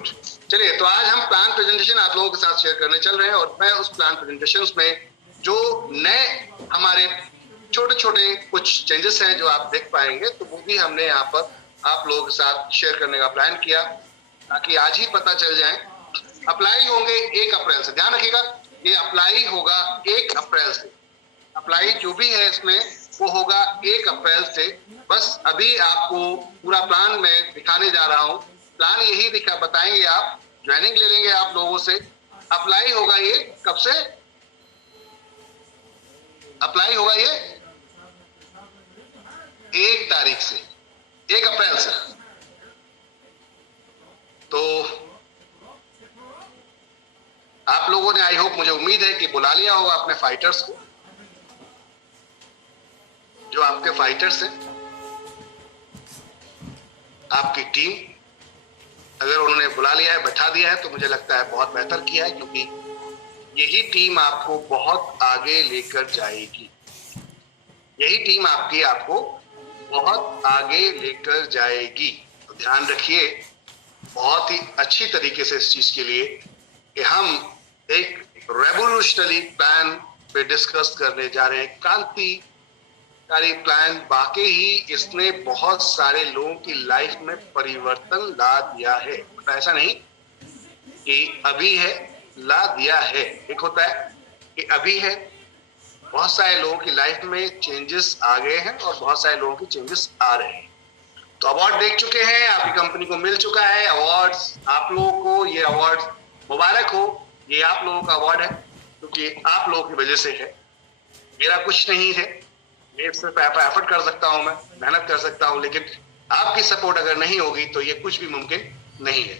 Good. चलिए, तो आज हम प्लान प्रेजेंटेशन आप लोगों के साथ शेयर करने चल रहे हैं और मैं उस प्लान प्रेजेंटेशन में जो नए हमारे छोटे छोटे कुछ चेंजेस हैं जो आप देख पाएंगे, तो वो भी हमने यहाँ पर आप लोगों के साथ शेयर करने का प्लान किया ताकि आज ही पता चल जाए। अप्लाई होंगे 1 अप्रैल से, ध्यान रखिएगा, ये अप्लाई होगा 1 अप्रैल से। अप्लाई जो भी है इसमें वो होगा 1 अप्रैल से। बस अभी आपको पूरा प्लान मैं दिखाने जा रहा हूँ। प्लान यही बताएंगे, आप ज्वाइनिंग ले लेंगे आप लोगों से। अप्लाई होगा ये कब से? अप्लाई होगा ये 1 तारीख से, 1 अप्रैल से। तो आप लोगों ने, आई होप, मुझे उम्मीद है कि बुला लिया होगा अपने फाइटर्स को, जो आपके फाइटर्स हैं, आपकी टीम। अगर उन्होंने बुला लिया है, बैठा दिया है, तो मुझे लगता है बहुत बेहतर किया है, क्योंकि यही टीम आपको बहुत आगे लेकर जाएगी। यही टीम आपको बहुत आगे लेकर जाएगी। तो ध्यान रखिए बहुत ही अच्छी तरीके से इस चीज के लिए कि हम एक रेवोल्यूशनरी प्लान पे डिस्कस करने जा रहे हैं। क्रांतिकारी प्लान, वाकई ही इसने बहुत सारे लोगों की लाइफ में परिवर्तन ला दिया है। ऐसा नहीं कि अभी है, ला दिया है। एक होता है कि अभी है, बहुत सारे लोगों की लाइफ में चेंजेस आ गए हैं और बहुत सारे लोगों के चेंजेस आ रहे हैं। तो अवार्ड देख चुके हैं, आपकी कंपनी को मिल चुका है अवार्ड्स। आप लोगों को ये अवार्ड मुबारक हो। ये आप लोगों का अवार्ड है क्योंकि आप लोगों की वजह से है, मेरा कुछ नहीं है। मैं सिर्फ एफर्ट कर सकता हूं, मैं मेहनत कर सकता हूं, लेकिन आपकी सपोर्ट अगर नहीं होगी तो ये कुछ भी मुमकिन नहीं है।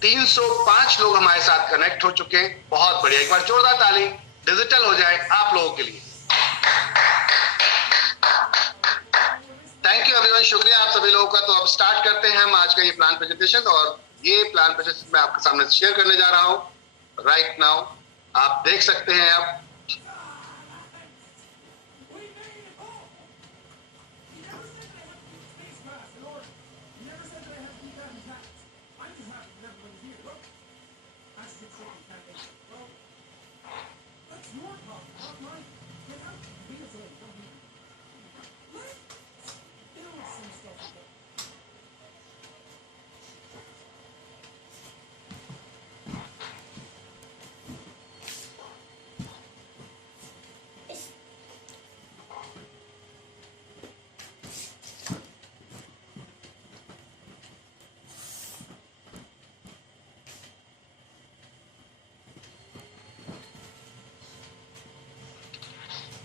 305 लोग हमारे साथ कनेक्ट हो चुके हैं, बहुत बढ़िया। एक बार जोरदार ताली डिजिटल हो जाए आप लोगों के लिए। थैंक यू एवरीवन, शुक्रिया आप सभी लोगों का। तो अब स्टार्ट करते हैं हम आज का ये प्लान प्रेजेंटेशन, और ये प्लान प्रेजेंटेशन मैं आपके सामने शेयर करने जा रहा हूं राइट नाउ। आप देख सकते हैं अब।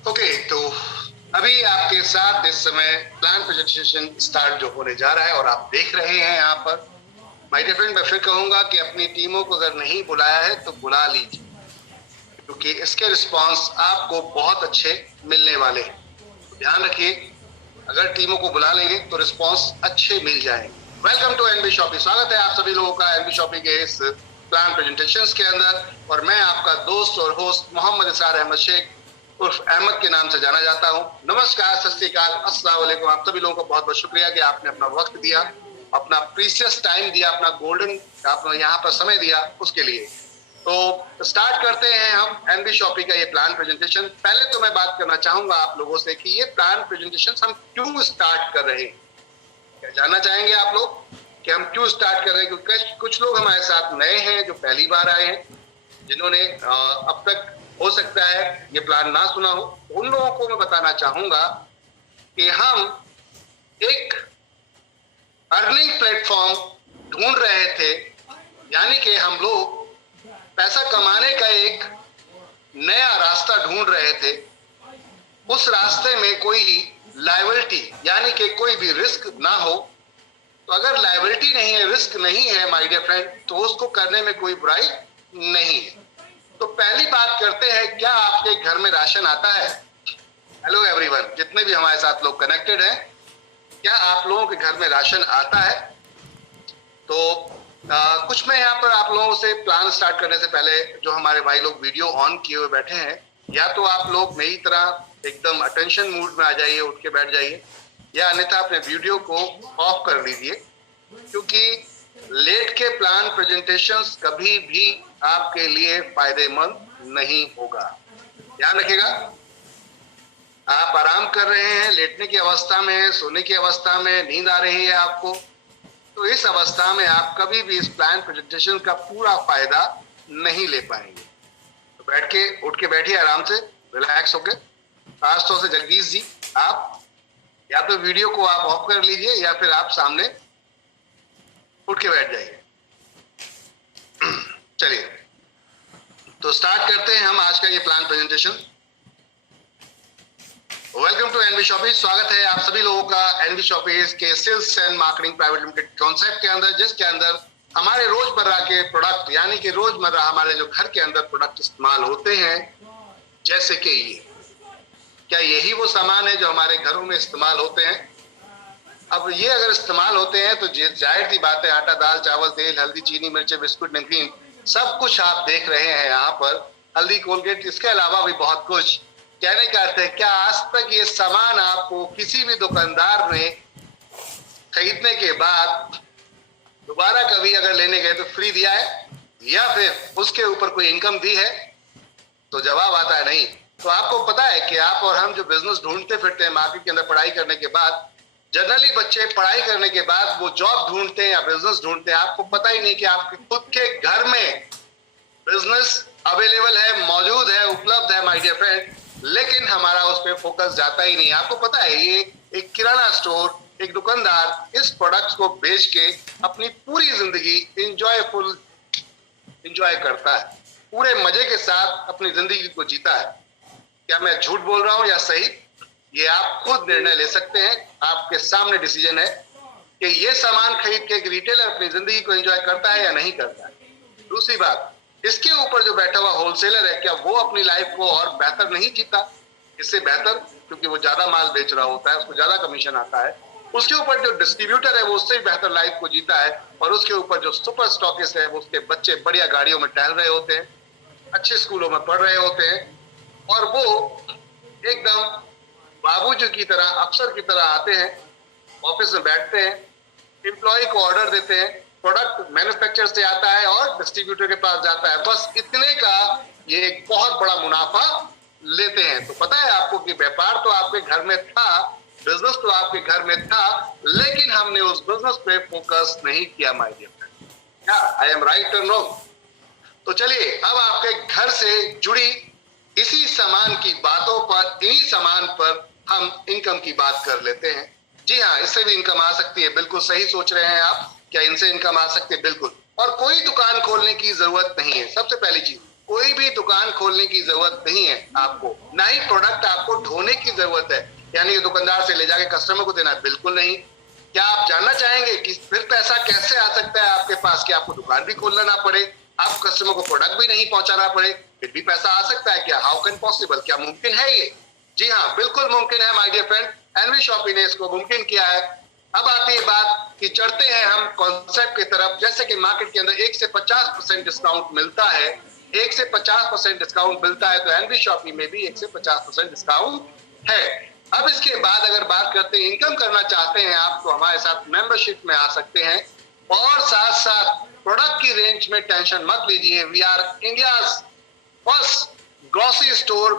ओके, तो अभी आपके साथ इस समय प्लान प्रेजेंटेशन स्टार्ट जो होने जा रहा है और आप देख रहे हैं यहाँ पर। माय डियर फ्रेंड, मैं फिर कहूंगा कि अपनी टीमों को अगर नहीं बुलाया है तो बुला लीजिए, क्योंकि इसके रिस्पांस आपको बहुत अच्छे मिलने वाले हैं। तो ध्यान रखिए, अगर टीमों को बुला लेंगे तो रिस्पांस अच्छे मिल जाएंगे। वेलकम टू एनबी शॉपी, स्वागत है आप सभी लोगों का एनबी शॉपी के इस प्लान प्रेजेंटेशन के अंदर। और मैं आपका दोस्त और होस्ट मोहम्मद इसार अहमद शेख उर्फ अहमद के नाम से जाना जाता हूं। नमस्कार, सत श्री अकाल, अस्सलाम वालेकुम। आप सभी लोगों को बहुत बहुत शुक्रिया कि आपने अपना वक्त दिया, अपना प्रीशियस टाइम दिया, अपना गोल्डन आपने यहाँ पर समय दिया, उसके लिए। तो स्टार्ट करते हैं हम एनबी शॉपी का ये प्लान प्रेजेंटेशन। पहले तो मैं बात करना चाहूंगा आप लोगों से कि ये प्लान प्रेजेंटेशन हम क्यों स्टार्ट कर रहे हैं। क्या जानना चाहेंगे आप लोग कि हम क्यों स्टार्ट कर रहे हैं? क्योंकि कुछ लोग हमारे साथ नए हैं जो पहली बार आए हैं, जिन्होंने अब तक हो सकता है ये प्लान ना सुना हो। उन लोगों को मैं बताना चाहूंगा कि हम एक अर्निंग प्लेटफॉर्म ढूंढ रहे थे, यानी कि हम लोग पैसा कमाने का एक नया रास्ता ढूंढ रहे थे। उस रास्ते में कोई लायबिलिटी यानी कि कोई भी रिस्क ना हो। तो अगर लायबिलिटी नहीं है, रिस्क नहीं है माय डियर फ्रेंड, तो उसको करने में कोई बुराई नहीं है। तो पहली बात करते हैं, क्या आपके घर में राशन आता है? हेलो एवरीवन, जितने भी हमारे साथ लोग कनेक्टेड हैं, क्या आप लोगों के घर में राशन आता है? तो कुछ मैं यहाँ पर आप लोगों से प्लान स्टार्ट करने से पहले, जो हमारे भाई लोग वीडियो ऑन किए हुए बैठे हैं, या तो आप लोग मेरी तरह एकदम अटेंशन मूड में आ जाइए, उठ के बैठ जाइए, या अन्यथा अपने वीडियो को ऑफ कर लीजिए, क्योंकि लेट के प्लान प्रेजेंटेशंस कभी भी आपके लिए फायदेमंद नहीं होगा। ध्यान रखिएगा, आप आराम कर रहे हैं, लेटने की अवस्था में, सोने की अवस्था में, नींद आ रही है आपको, तो इस अवस्था में आप कभी भी इस प्लान प्रेजेंटेशन का पूरा फायदा नहीं ले पाएंगे। तो बैठ के, उठ के बैठिए आराम से, रिलैक्स होके। खासतौर से जगदीश जी, आप या तो वीडियो को आप ऑफ कर लीजिए या फिर आप सामने उठ के बैठ जाइए। चलिए, तो स्टार्ट करते हैं हम आज का ये plan presentation. Welcome to NV Shoppies. स्वागत है आप सभी लोगों का एनवी शॉपीज के sales and marketing private limited concept के अंदर, जिसके अंदर हमारे रोजमर्रा के प्रोडक्ट, यानी कि रोजमर्रा हमारे जो घर के अंदर प्रोडक्ट इस्तेमाल होते हैं, जैसे कि ये, क्या यही वो सामान है जो हमारे घरों में इस्तेमाल होते हैं? अब ये अगर इस्तेमाल होते हैं तो जाहिर सी बात है, आटा, दाल, चावल, तेल, हल्दी, चीनी, मिर्ची, बिस्कुट, नमकीन, सब कुछ आप देख रहे हैं यहाँ पर, हल्दी, कोलगेट, इसके अलावा भी बहुत कुछ। कहने का अर्थ है, क्या आज तक ये सामान आपको किसी भी दुकानदार ने खरीदने के बाद दोबारा कभी अगर लेने गए तो फ्री दिया है या फिर उसके ऊपर कोई इनकम दी है? तो जवाब आता है नहीं। तो आपको पता है कि आप और हम जो बिजनेस ढूंढते फिरते हैं मार्केट के अंदर पढ़ाई करने के बाद, जनरली बच्चे पढ़ाई करने के बाद वो जॉब ढूंढते हैं या बिजनेस ढूंढते हैं, आपको पता ही नहीं कि आपके खुद के घर में बिजनेस अवेलेबल है, मौजूद है, उपलब्ध है माय डियर फ्रेंड, लेकिन हमारा उस पर फोकस जाता ही नहीं। आपको पता है, ये एक किराना स्टोर, एक दुकानदार इस प्रोडक्ट्स को बेच के अपनी पूरी जिंदगी इंजॉय करता है, पूरे मजे के साथ अपनी जिंदगी को जीता है। क्या मैं झूठ बोल रहा हूं या सही? ये आप खुद निर्णय ले सकते हैं, आपके सामने डिसीजन है कि ये सामान खरीद के एक रिटेलर अपनी जिंदगी को एंजॉय करता है या नहीं करता है। दूसरी बात, इसके ऊपर जो बैठा हुआ होलसेलर है, क्या वो अपनी लाइफ को और बेहतर नहीं जीता? इससे बेहतर, क्योंकि वो ज्यादा माल बेच रहा होता है, उसको ज्यादा कमीशन आता है। उसके ऊपर जो डिस्ट्रीब्यूटर है वो उससे बेहतर लाइफ को जीता है। और उसके ऊपर जो सुपर स्टॉकिस्ट है, वो उसके बच्चे बढ़िया गाड़ियों में टहल रहे होते हैं, अच्छे स्कूलों में पढ़ रहे होते हैं, और वो एकदम बाबूजी की तरह, अफसर की तरह आते हैं, ऑफिस में बैठते हैं, एम्प्लॉय को ऑर्डर देते हैं, प्रोडक्ट मैन्युफैक्चरर से आता है और डिस्ट्रीब्यूटर के पास जाता है। बस इतने का ये एक बहुत बड़ा मुनाफा लेते हैं। तो पता है आपको कि व्यापार तो आपके घर में था, बिजनेस तो आपके घर में था, लेकिन हमने उस बिजनेस पे फोकस नहीं किया माय डियर फ्रेंड। क्या आई एम राइट और नो? तो चलिए, अब आपके घर से जुड़ी इसी सामान की बातों पर, इन्हीं सामान पर हम इनकम की बात कर लेते हैं। जी हाँ, इससे भी इनकम आ सकती है, बिल्कुल सही सोच रहे हैं आप। क्या इनसे इनकम आ सकती है? बिल्कुल। और कोई दुकान खोलने की जरूरत नहीं है। सबसे पहली चीज, कोई भी दुकान खोलने की जरूरत नहीं है आपको, ना ही प्रोडक्ट आपको ढोने की जरूरत है, यानी कि दुकानदार से ले जाके कस्टमर को देना, बिल्कुल नहीं। क्या आप जानना चाहेंगे कि फिर पैसा कैसे आ सकता है आपके पास, कि आपको दुकान भी खोलना ना पड़े, आप कस्टमर को प्रोडक्ट भी नहीं पहुंचाना पड़े, फिर भी पैसा आ सकता है? क्या? How can possible? क्या मुमकिन है ये? जी हाँ, बिल्कुल मुमकिन है my dear friend. NV Shoppy ने इसको मुमकिन किया है। अब आती है बात कि चढ़ते हैं हम कॉन्सेप्ट की तरफ। जैसे कि मार्केट के अंदर 1 से 50% डिस्काउंट मिलता है, 1 से 50% डिस्काउंट मिलता है, तो एनवी शॉपी में भी 1 से 50% डिस्काउंट है। अब इसके बाद अगर बात करते हैं, इनकम करना चाहते हैं आप, तो हमारे साथ मेंबरशिप में आ सकते हैं। और साथ साथ प्रोडक्ट की रेंज में टेंशन मत लीजिए, we are India's first grocery store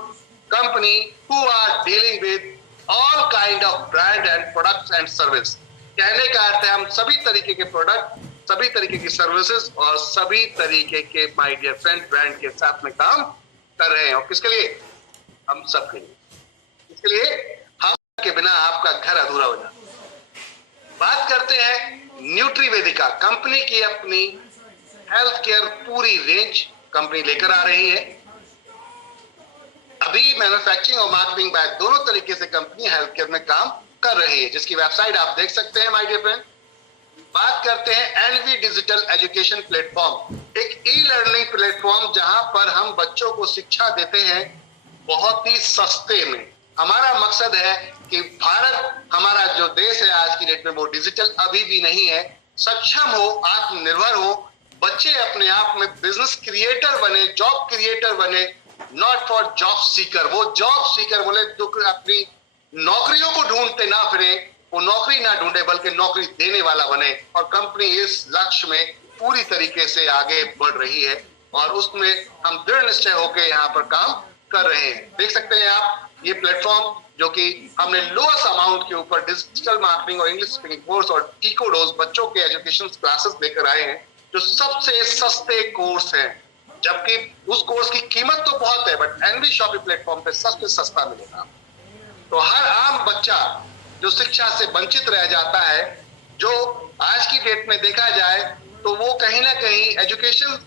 company who are dealing with all kind of brand and products and service. कहने का अर्थ है, हम सभी तरीके के प्रोडक्ट, सभी तरीके की सर्विसेज और सभी तरीके के माय डियर फ्रेंड ब्रांड के साथ में काम कर रहे हैं। और किसके लिए? हम सबके लिए। इसके लिए हम के बिना आपका घर अधूरा हो जाता। बात करते हैं न्यूट्रीवेदिका कंपनी की। अपनी हेल्थ केयर पूरी रेंज कंपनी लेकर आ रही है। अभी मैन्युफैक्चरिंग और मार्केटिंग बाय दोनों तरीके से कंपनी हेल्थ केयर में काम कर रही है, जिसकी वेबसाइट आप देख सकते हैं माय डियर फ्रेंड। बात करते हैं एनवी डिजिटल एजुकेशन प्लेटफॉर्म, एक ई लर्निंग प्लेटफॉर्म जहां पर हम बच्चों को शिक्षा देते हैं बहुत ही सस्ते में। हमारा मकसद है कि भारत, हमारा जो देश है आज की डेट में, वो डिजिटल अभी भी नहीं है, सक्षम हो, आत्मनिर्भर हो, बच्चे अपने आप में बिजनेस क्रिएटर बने, जॉब क्रिएटर बने, नॉट फॉर जॉब सीकर। वो जॉब सीकर बोले तो अपनी नौकरियों को ढूंढते ना फिरे, वो नौकरी ना ढूंढे बल्कि नौकरी देने वाला बने। और कंपनी इस लक्ष्य में पूरी तरीके से आगे बढ़ रही है और उसमें हम दृढ़ निश्चय होकर यहाँ पर काम कर रहे हैं। देख सकते हैं आप ये प्लेटफॉर्म जो कि हमने लोएस्ट अमाउंट के ऊपर डिजिटल मार्केटिंग और इंग्लिश स्पीकिंग कोर्स और टीकोडोज बच्चों के एजुकेशन क्लासेस लेकर आए हैं, जो सबसे सस्ते कोर्स हैं। जबकि उस कोर्स की कीमत तो बहुत है, बट एनवी शॉपिंग प्लेटफॉर्म पे सबसे सस्ता मिलेगा। तो हर आम बच्चा जो शिक्षा से वंचित रह जाता है, जो आज की डेट में देखा जाए तो वो कहीं ना कहीं एजुकेशन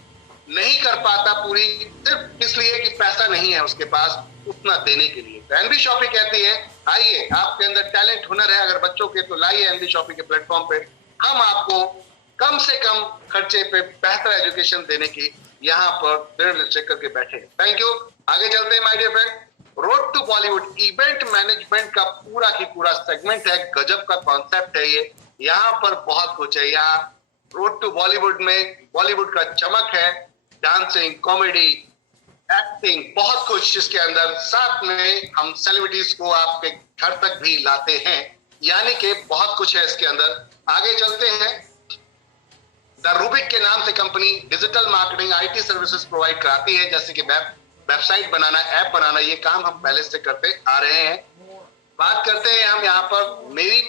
नहीं कर पाता पूरी, सिर्फ इसलिए कि पैसा नहीं है उसके पास उतना देने के लिए। तो एनबी शॉपिंग कहती है आइए, आपके अंदर टैलेंट हुनर है अगर बच्चों के, तो लाइए एनबी शॉपिंग के प्लेटफॉर्म पे, हम आपको कम से कम खर्चे पे बेहतर एजुकेशन देने की यहाँ पर दृढ़ निश्चय करके बैठे। Thank you. आगे चलते हैं my dear friend. Road to Bollywood event management का पूरा की पूरा सेगमेंट है, गजब का कॉन्सेप्ट है ये। यहाँ पर बहुत कुछ है। यहाँ रोड टू बॉलीवुड में बॉलीवुड का चमक है, डांसिंग, कॉमेडी, एक्टिंग, बहुत कुछ इसके अंदर। साथ में हम सेलिब्रिटीज को आपके घर तक भी लाते हैं, यानी कि बहुत कुछ है इसके अंदर। आगे चलते हैं। द रूबिक के नाम से company digital marketing IT services provide कराती है, जैसे कि वेबसाइट बनाना, ऐप बनाना, ये काम हम पहले से करते आ रहे हैं। बात करते हैं हम यहाँ पर मेरी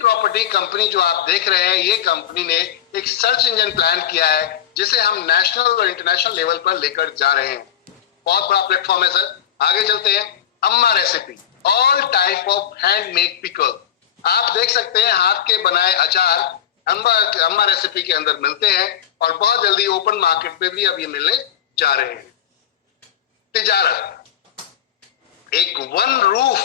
प्रॉपर्टी कंपनी जो आप देख रहे हैं, ये कंपनी ने एक सर्च इंजन प्लान किया है जिसे हम नेशनल और इंटरनेशनल लेवल पर लेकर जा रहे हैं। बहुत बड़ा प्लेटफॉर्म है सर। आगे चलते हैं। अम्मा recipe, all type of handmade pickle, आप देख सकते हैं हाथ के बनाए अचार अम्मा रेसिपी के अंदर मिलते हैं और बहुत जल्दी ओपन मार्केट पे भी अब ये मिलने जा रहे हैं। तिजारत, एक one roof,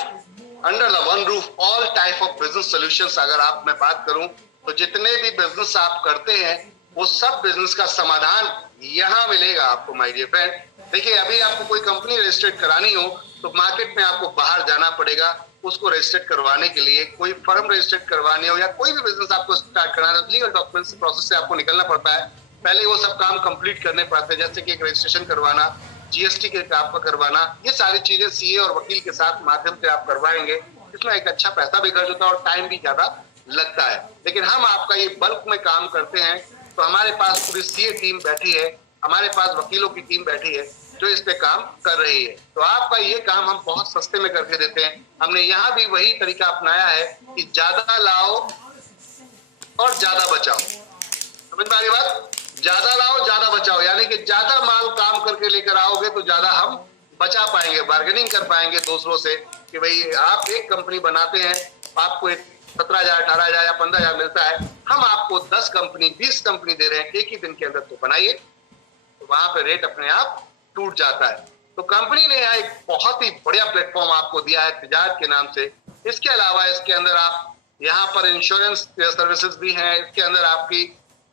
under the one roof all type of business solutions. अगर आप मैं बात करूं तो जितने भी बिजनेस आप करते हैं वो सब बिजनेस का समाधान यहां मिलेगा आपको माय डियर फ्रेंड। देखिए, अभी आपको कोई कंपनी रजिस्ट्रेट करानी हो तो मार्केट में आपको बाहर जाना पड़ेगा उसको रजिस्ट्रेट करवाने के लिए। कोई फर्म रजिस्ट्रेट करवानी हो या कोई भी बिजनेस आपको स्टार्ट कराना है, लीगल डॉक्यूमेंट्स प्रोसेस से आपको निकलना पड़ता है। पहले वो सब काम कंप्लीट करने पड़ते हैं, जैसे कि एक रजिस्ट्रेशन करवाना, जीएसटी के आपका करवाना, ये सारी चीजें सीए और वकील के साथ माध्यम से आप करवाएंगे। इसमें एक अच्छा पैसा भी खर्च होता है और टाइम भी ज्यादा लगता है। लेकिन हम आपका ये बल्क में काम करते हैं, तो हमारे पास पूरी सीए टीम बैठी है, हमारे पास वकीलों की टीम बैठी है जो इस पे काम कर रही है। तो आपका ये काम हम बहुत सस्ते में करके देते हैं। हमने यहाँ भी वही तरीका अपनाया है कि ज्यादा लाओ और ज्यादा बचाओ। समझ में आ रही बात? ज्यादा लाओ ज्यादा बचाओ, यानी कि ज्यादा माल काम करके लेकर आओगे तो ज्यादा हम बचा पाएंगे, बार्गेनिंग कर पाएंगे दूसरों से कि भाई आप एक कंपनी बनाते हैं, आपको 17,000, 18,000 या 15,000 मिलता है, हम आपको 10 कंपनी 20 कंपनी दे रहे हैं एक ही दिन के अंदर, तो बनाइए। तो वहां पे रेट अपने आप टूट जाता है। तो कंपनी ने यहाँ एक बहुत ही बढ़िया प्लेटफॉर्म आपको दिया है तिजारत के नाम से। इसके अलावा इसके अंदर आप यहाँ पर इंश्योरेंस सर्विसेज भी हैं, इसके अंदर आपकी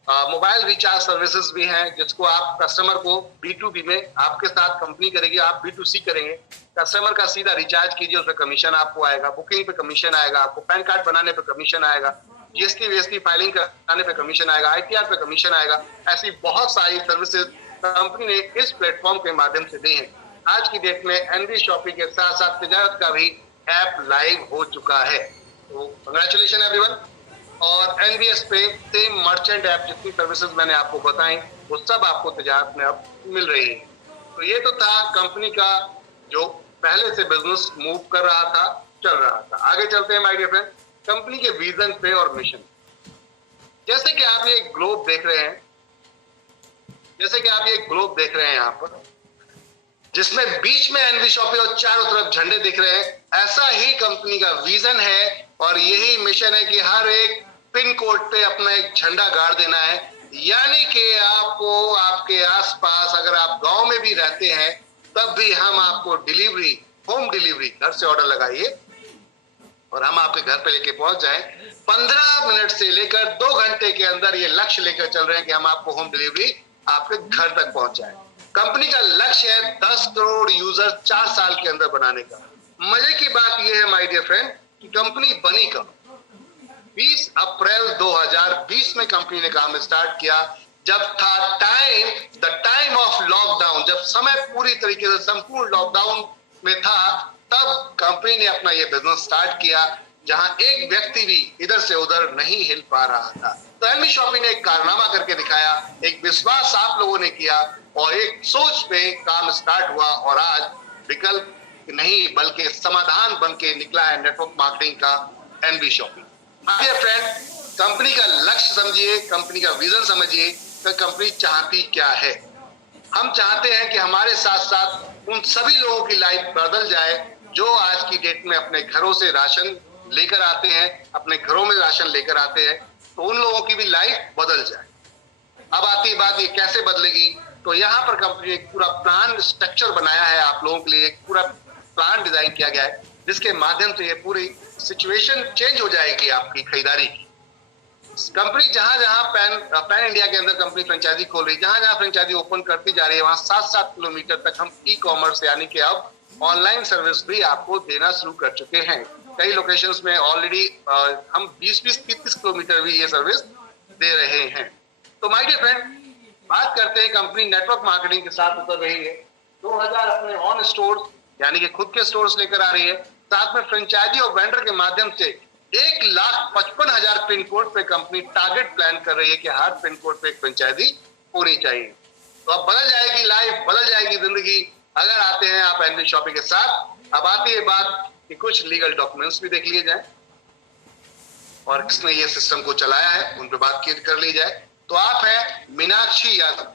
मोबाइल रिचार्ज सर्विसेज भी हैं, जिसको आप कस्टमर को B2B में आपके साथ कंपनी करेगी, आप B2C करेंगे। कस्टमर का सीधा रिचार्ज कीजिए, उसमें कमीशन आपको आएगा, बुकिंग पे कमीशन आएगा, आपको पैन कार्ड बनाने पे कमीशन आएगा, जीएसटी वीएसटी फाइलिंग कराने पे कमीशन आएगा, आईटीआर पे कमीशन आएगा। ऐसी बहुत सारी सर्विसेज कंपनी ने इस प्लेटफॉर्म के माध्यम से दी है। आज की डेट में एनबी शॉपिंग के साथ साथ तिजारत का भी ऐप लाइव हो चुका है। तो कंग्रेचुलेशन एवरीवन। और एनबीएस पे सेम मर्चेंट ऐप जितनी सर्विसेज मैंने आपको बताई वो सब आपको तिजारत में अब मिल रही है। तो ये तो था कंपनी का जो पहले से बिजनेस मूव कर रहा था, चल रहा था। आगे चलते हैं माय डियर फ्रेंड कंपनी के विजन पे और मिशन। जैसे कि आप ये ग्लोब देख रहे हैं, यहाँ पर, जिसमें बीच में एनबी शॉपिंग और चारों तरफ झंडे दिख रहे हैं, ऐसा ही कंपनी का विजन है और यही मिशन है कि हर एक पिन कोड पे अपना एक झंडा गाड़ देना है। यानी कि आपको आपके आसपास, अगर आप गांव में भी रहते हैं तब भी हम आपको डिलीवरी, होम डिलीवरी, घर से ऑर्डर लगाइए और हम आपके घर पे लेके पहुंच जाएं। 15 मिनट से लेकर 2 घंटे के अंदर ये लक्ष्य लेकर चल रहे हैं कि हम आपको होम डिलीवरी आपके घर तक पहुंच जाए। कंपनी का लक्ष्य है 10 करोड़ यूजर 4 साल के अंदर बनाने का। मजे की बात यह है माय डियर फ्रेंड कि कंपनी बनी कब? 20 अप्रैल 2020 में कंपनी ने काम स्टार्ट किया, जब था द टाइम ऑफ लॉकडाउन, जब समय पूरी तरीके से संपूर्ण लॉकडाउन में था, तब कंपनी ने अपना ये बिजनेस स्टार्ट किया। जहां एक व्यक्ति भी इधर से उधर नहीं हिल पा रहा था। तो एनवी शॉपी ने एक कारनामा करके दिखाया, एक विश्वास आप लोगों ने किया और एक सोच पे काम स्टार्ट हुआ और आज विकल्प नहीं बल्कि समाधान बन के निकला है नेटवर्क मार्केटिंग का NV Shoppy. Dear friend, company का लक्ष्य समझिए, कंपनी का विजन समझिए कि कंपनी चाहती क्या है। हम चाहते हैं कि हमारे साथ साथ उन सभी लोगों की लाइफ बदल जाए जो आज की डेट में अपने घरों से राशन लेकर आते हैं, अपने घरों में राशन लेकर आते हैं, तो उन लोगों की भी लाइफ बदल जाए। अब आती है बात, ये कैसे बदलेगी? तो यहाँ पर कंपनी एक पूरा प्लान स्ट्रक्चर बनाया है आप लोगों के लिए, एक पूरा प्लान डिजाइन किया गया है जिसके माध्यम से ये पूरी सिचुएशन चेंज हो जाएगी आपकी खरीदारी की। कंपनी जहां जहां पैन इंडिया के अंदर कंपनी फ्रेंचाइजी खोल रही, जहां जहां फ्रेंचाइजी ओपन करती जा रही है, वहां 7-7 किलोमीटर तक हम ई कॉमर्स यानी कि अब ऑनलाइन सर्विस भी आपको देना शुरू कर चुके हैं। कई लोकेशंस में ऑलरेडी हम 20-30 किलोमीटर भी ये सर्विस दे रहे हैं। तो माय डियर फ्रेंड, बात करते हैं कंपनी नेटवर्क मार्केटिंग के साथ उतर रही है। 2000 अपने ऑन स्टोर यानी कि खुद के स्टोर्स लेकर आ रही है, साथ में फ्रेंचाइजी और वेंडर के माध्यम से 1,55,000 पिन कोड पे कंपनी टारगेट प्लान कर रही है कि हर पिन कोड पे एक फ्रेंचाइजी होनी चाहिए। तो अब बदल जाएगी लाइफ, बदल जाएगी जिंदगी अगर आते हैं आप एनवी शॉपी के साथ। अब आती है बात कि कुछ लीगल डॉक्यूमेंट्स भी देख लिए जाए और किसने ये सिस्टम को चलाया है उन पर बात कर ली जाए। तो आप हैं मीनाक्षी यादव।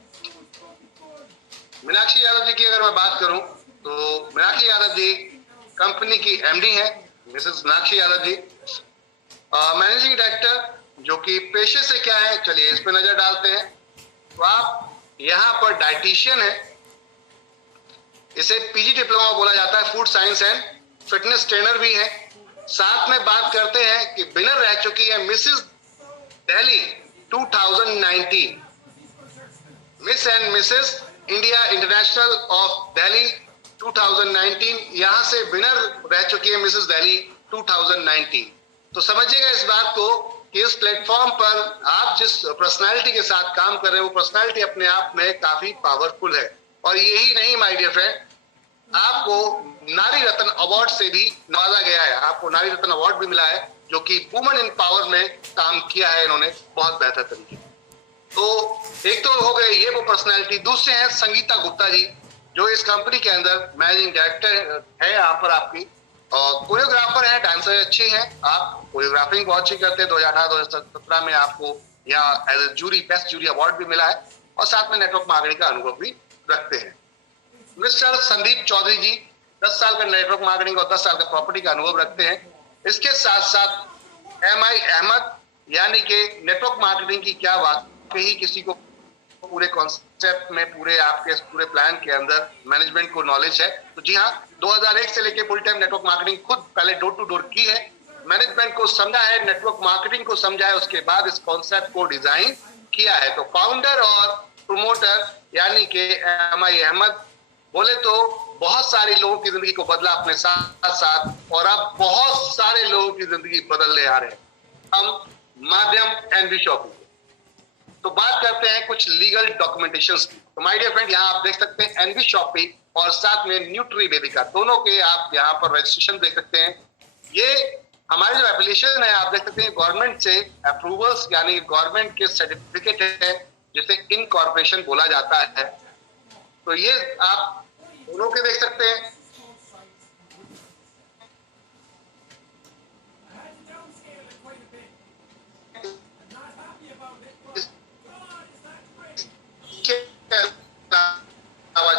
मीनाक्षी यादव जी की अगर मैं बात करूं तो मीनाक्षी यादव जी कंपनी की एमडी है, Mrs Meenakshi Yadav ji, managing director, जो कि पेशे से क्या है चलिए इस पे नजर डालते हैं। तो आप यहाँ पर डाइटिशियन है, इसे पीजी डिप्लोमा बोला जाता है, food science and fitness trainer भी है। साथ में बात करते हैं कि विनर रह चुकी है Mrs Delhi 2019, miss and Mrs India international of Delhi 2019, यहां से विनर रह चुकी है मिसेस दिल्ली 2019। तो समझिएगा इस बात को कि इस प्लेटफॉर्म पर आप जिस पर्सनालिटी के साथ काम कर रहे हैं वो पर्सनालिटी अपने आप में काफी पावरफुल है। और यही नहीं माय डियर फ्रेंड, आपको नारी रत्न अवार्ड से भी नवाजा गया है, आपको नारी रत्न अवार्ड भी मिला है जो कि वुमेन इन पावर में काम किया है इन्होंने बहुत बेहतर तरीके। तो एक तो हो गए ये वो पर्सनालिटी। दूसरे हैं संगीता गुप्ता जी, जो इस कंपनी के अंदर मैनेजिंग डायरेक्टर है यहाँ पर आपकी, और कोरियोग्राफर है, डांसर अच्छी हैं, आप कोरियोग्राफिंग बहुत अच्छी करते हैं। 2018-2017 में आपको यहाँ as a jury best jury award भी मिला है और साथ में नेटवर्क मार्केटिंग का अनुभव भी रखते हैं। मिस्टर संदीप चौधरी जी 10 साल का नेटवर्क मार्केटिंग और 10 साल का प्रॉपर्टी का अनुभव रखते हैं। इसके साथ साथ MI अहमद, यानी कि नेटवर्क मार्केटिंग की क्या वाकई किसी को पूरे कॉन्सेप्ट में पूरे आपके पूरे प्लान के अंदर मैनेजमेंट को नॉलेज है? तो जी हाँ, 2001 से लेके फुल टाइम नेटवर्क मार्केटिंग खुद पहले डोर टू डोर की है, मैनेजमेंट को समझा है, नेटवर्क मार्केटिंग को समझा है, उसके बाद इस कॉन्सेप्ट को डिजाइन किया है। तो फाउंडर और प्रोमोटर यानी कि MI अहमद बोले तो बहुत सारे लोगों की जिंदगी को बदला अपने साथ साथ, और अब बहुत सारे लोगों की जिंदगी बदलने आ रहे हैं हम माध्यम एनवी शॉपी। तो बात करते हैं कुछ लीगल डॉक्यूमेंटेशंस की। तो माय डियर फ्रेंड, यहाँ आप देख सकते हैं एनवी शॉपी और साथ में न्यूट्री वेदिका, दोनों के आप यहाँ पर रजिस्ट्रेशन देख सकते हैं। ये हमारे जो एप्लीकेशन है आप देख सकते हैं गवर्नमेंट से अप्रूवल्स यानी गवर्नमेंट के सर्टिफिकेट है जिसे इनकॉर्पोरेशन बोला जाता है। तो ये आप दोनों के देख सकते हैं।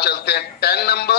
चलते हैं 10 नंबर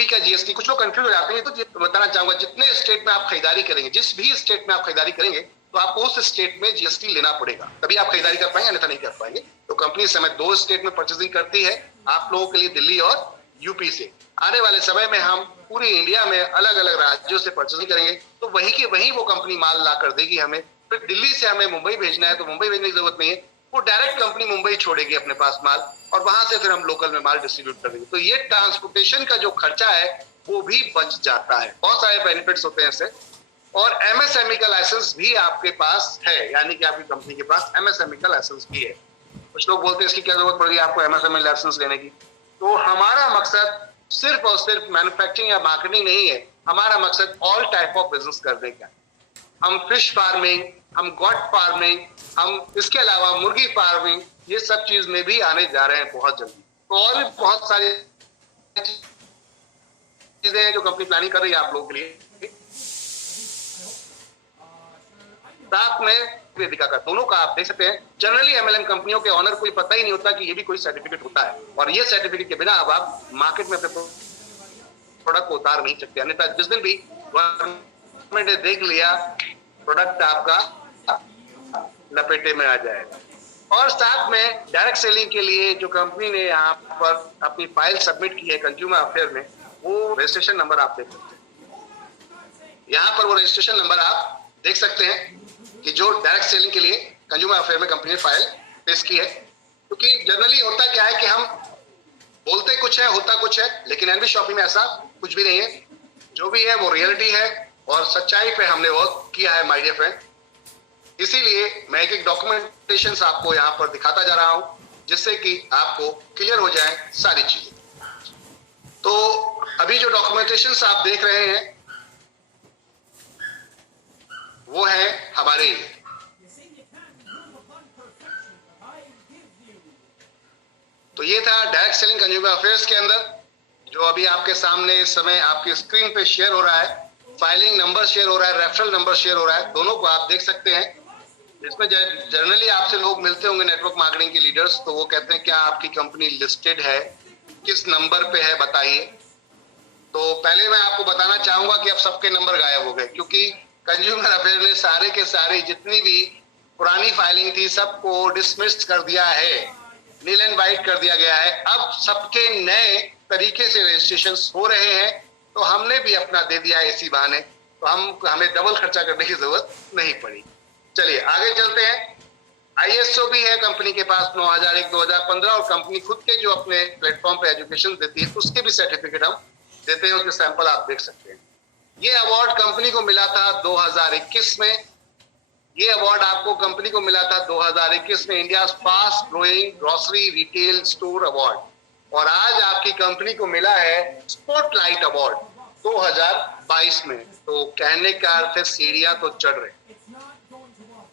का जीएसटी। कुछ लोग कंफ्यूज हो जाते हैं, तो बताना चाहूंगा जितने स्टेट में आप खरीदारी करेंगे, जिस भी स्टेट में आप खरीदारी करेंगे तो आपको उस स्टेट में जीएसटी लेना पड़ेगा, तभी आप खरीदारी कर पाएंगे, अन्यथा नहीं कर पाएंगे। तो कंपनी इस समय 2 स्टेट में परचेजिंग करती है आप लोगों के लिए, दिल्ली और यूपी से। आने वाले समय में हम पूरी इंडिया में अलग अलग राज्यों से परचेजिंग करेंगे, तो वहीं के वहीं वो कंपनी माल ला कर देगी हमें। फिर दिल्ली से हमें मुंबई भेजना है तो मुंबई भेजने की जरूरत नहीं है, वो डायरेक्ट कंपनी मुंबई छोड़ेगी अपने पास माल और वहां से फिर हम लोकल में माल डिस्ट्रीब्यूट कर देंगे। तो ये ट्रांसपोर्टेशन का जो खर्चा है वो भी बच जाता है। बहुत सारे बेनिफिट्स होते हैं इससे। और MSME का लाइसेंस भी आपके पास है, यानी कि आपकी कंपनी के पास MSME का लाइसेंस भी है। कुछ लोग बोलते हैं इसकी क्या जरूरत पड़ रही है आपको MSME लाइसेंस लेने की। तो हमारा मकसद सिर्फ और सिर्फ मैन्युफैक्चरिंग या मार्केटिंग नहीं है, हमारा मकसद ऑल टाइप ऑफ बिजनेस करने का। हम फिश फार्मिंग, हम गॉट फार्मिंग, हम इसके अलावा मुर्गी फार्मिंग, ये सब चीज में भी आने जा रहे हैं बहुत जल्दी। तो और भी बहुत सारी चीजें हैं जो कंपनी प्लानिंग कर रही है आप लोगों के लिए। साथ में वेदिका का, दोनों का आप देख सकते हैं। जनरली एमएलएम कंपनियों के ऑनर को ये पता ही नहीं होता कि ये भी कोई सर्टिफिकेट होता है, और ये सर्टिफिकेट के बिना अब आप मार्केट में अपने प्रोडक्ट को उतार नहीं सकते। अन्यथा जिस दिन भी गवर्नमेंट ने देख लिया, प्रोडक्ट आपका लपेटे में आ जाएगा। और साथ में डायरेक्ट सेलिंग के लिए जो कंपनी ने यहाँ पर अपनी फाइल सबमिट की है कंज्यूमर अफेयर में, वो रजिस्ट्रेशन नंबर आप देख सकते हैं। यहाँ पर वो रजिस्ट्रेशन नंबर आप देख सकते हैं कि जो डायरेक्ट सेलिंग के लिए कंज्यूमर अफेयर में कंपनी ने फाइल पेश की है। क्योंकि जनरली होता क्या है कि हम बोलते कुछ है, होता कुछ है, लेकिन एनवी शॉपिंग में ऐसा कुछ भी नहीं है। जो भी है वो रियलिटी है और सच्चाई पे हमने वर्क किया है माय डियर फ्रेंड। इसीलिए मैं एक एक डॉक्यूमेंटेशन आपको यहाँ पर दिखाता जा रहा हूँ, जिससे कि आपको क्लियर हो जाए सारी चीजें। तो अभी जो डॉक्यूमेंटेशन आप देख रहे हैं वो है हमारे, तो ये था डायरेक्ट सेलिंग कंज्यूमर अफेयर्स के अंदर जो अभी आपके सामने इस समय आपकी स्क्रीन पे शेयर हो रहा है। फाइलिंग नंबर शेयर हो रहा है, रेफरल नंबर शेयर हो रहा है, दोनों को आप देख सकते हैं। इसमें जनरली आपसे लोग मिलते होंगे नेटवर्क मार्केटिंग के लीडर्स, तो वो कहते हैं क्या आपकी कंपनी लिस्टेड है, किस नंबर पे है बताइए। तो पहले मैं आपको बताना चाहूंगा कि अब सबके नंबर गायब हो गए, क्योंकि कंज्यूमर अफेयर ने सारे के सारे जितनी भी पुरानी फाइलिंग थी सबको डिसमिस कर दिया है, नील एंड वाइट कर दिया गया है। अब सबके नए तरीके से रजिस्ट्रेशन हो रहे हैं, तो हमने भी अपना दे दिया है इसी बहाने, तो हमें डबल खर्चा करने की जरूरत नहीं पड़ी। चलिए आगे चलते हैं। आईएसओ भी है कंपनी के पास 9001 2015, और कंपनी खुद के जो अपने प्लेटफॉर्म पे एजुकेशन देती है उसके भी सर्टिफिकेट हम देते हैं, उसके सैंपल आप देख सकते हैं। ये अवार्ड कंपनी को मिला था 2021 में। ये अवार्ड आपको कंपनी को मिला था 2021 में, India fast growing grocery retail store award. और आज आपकी कंपनी को मिला है स्पॉटलाइट अवार्ड 2022 में। तो कहने का अर्थ है सीढ़ियां तो चढ़ रहे,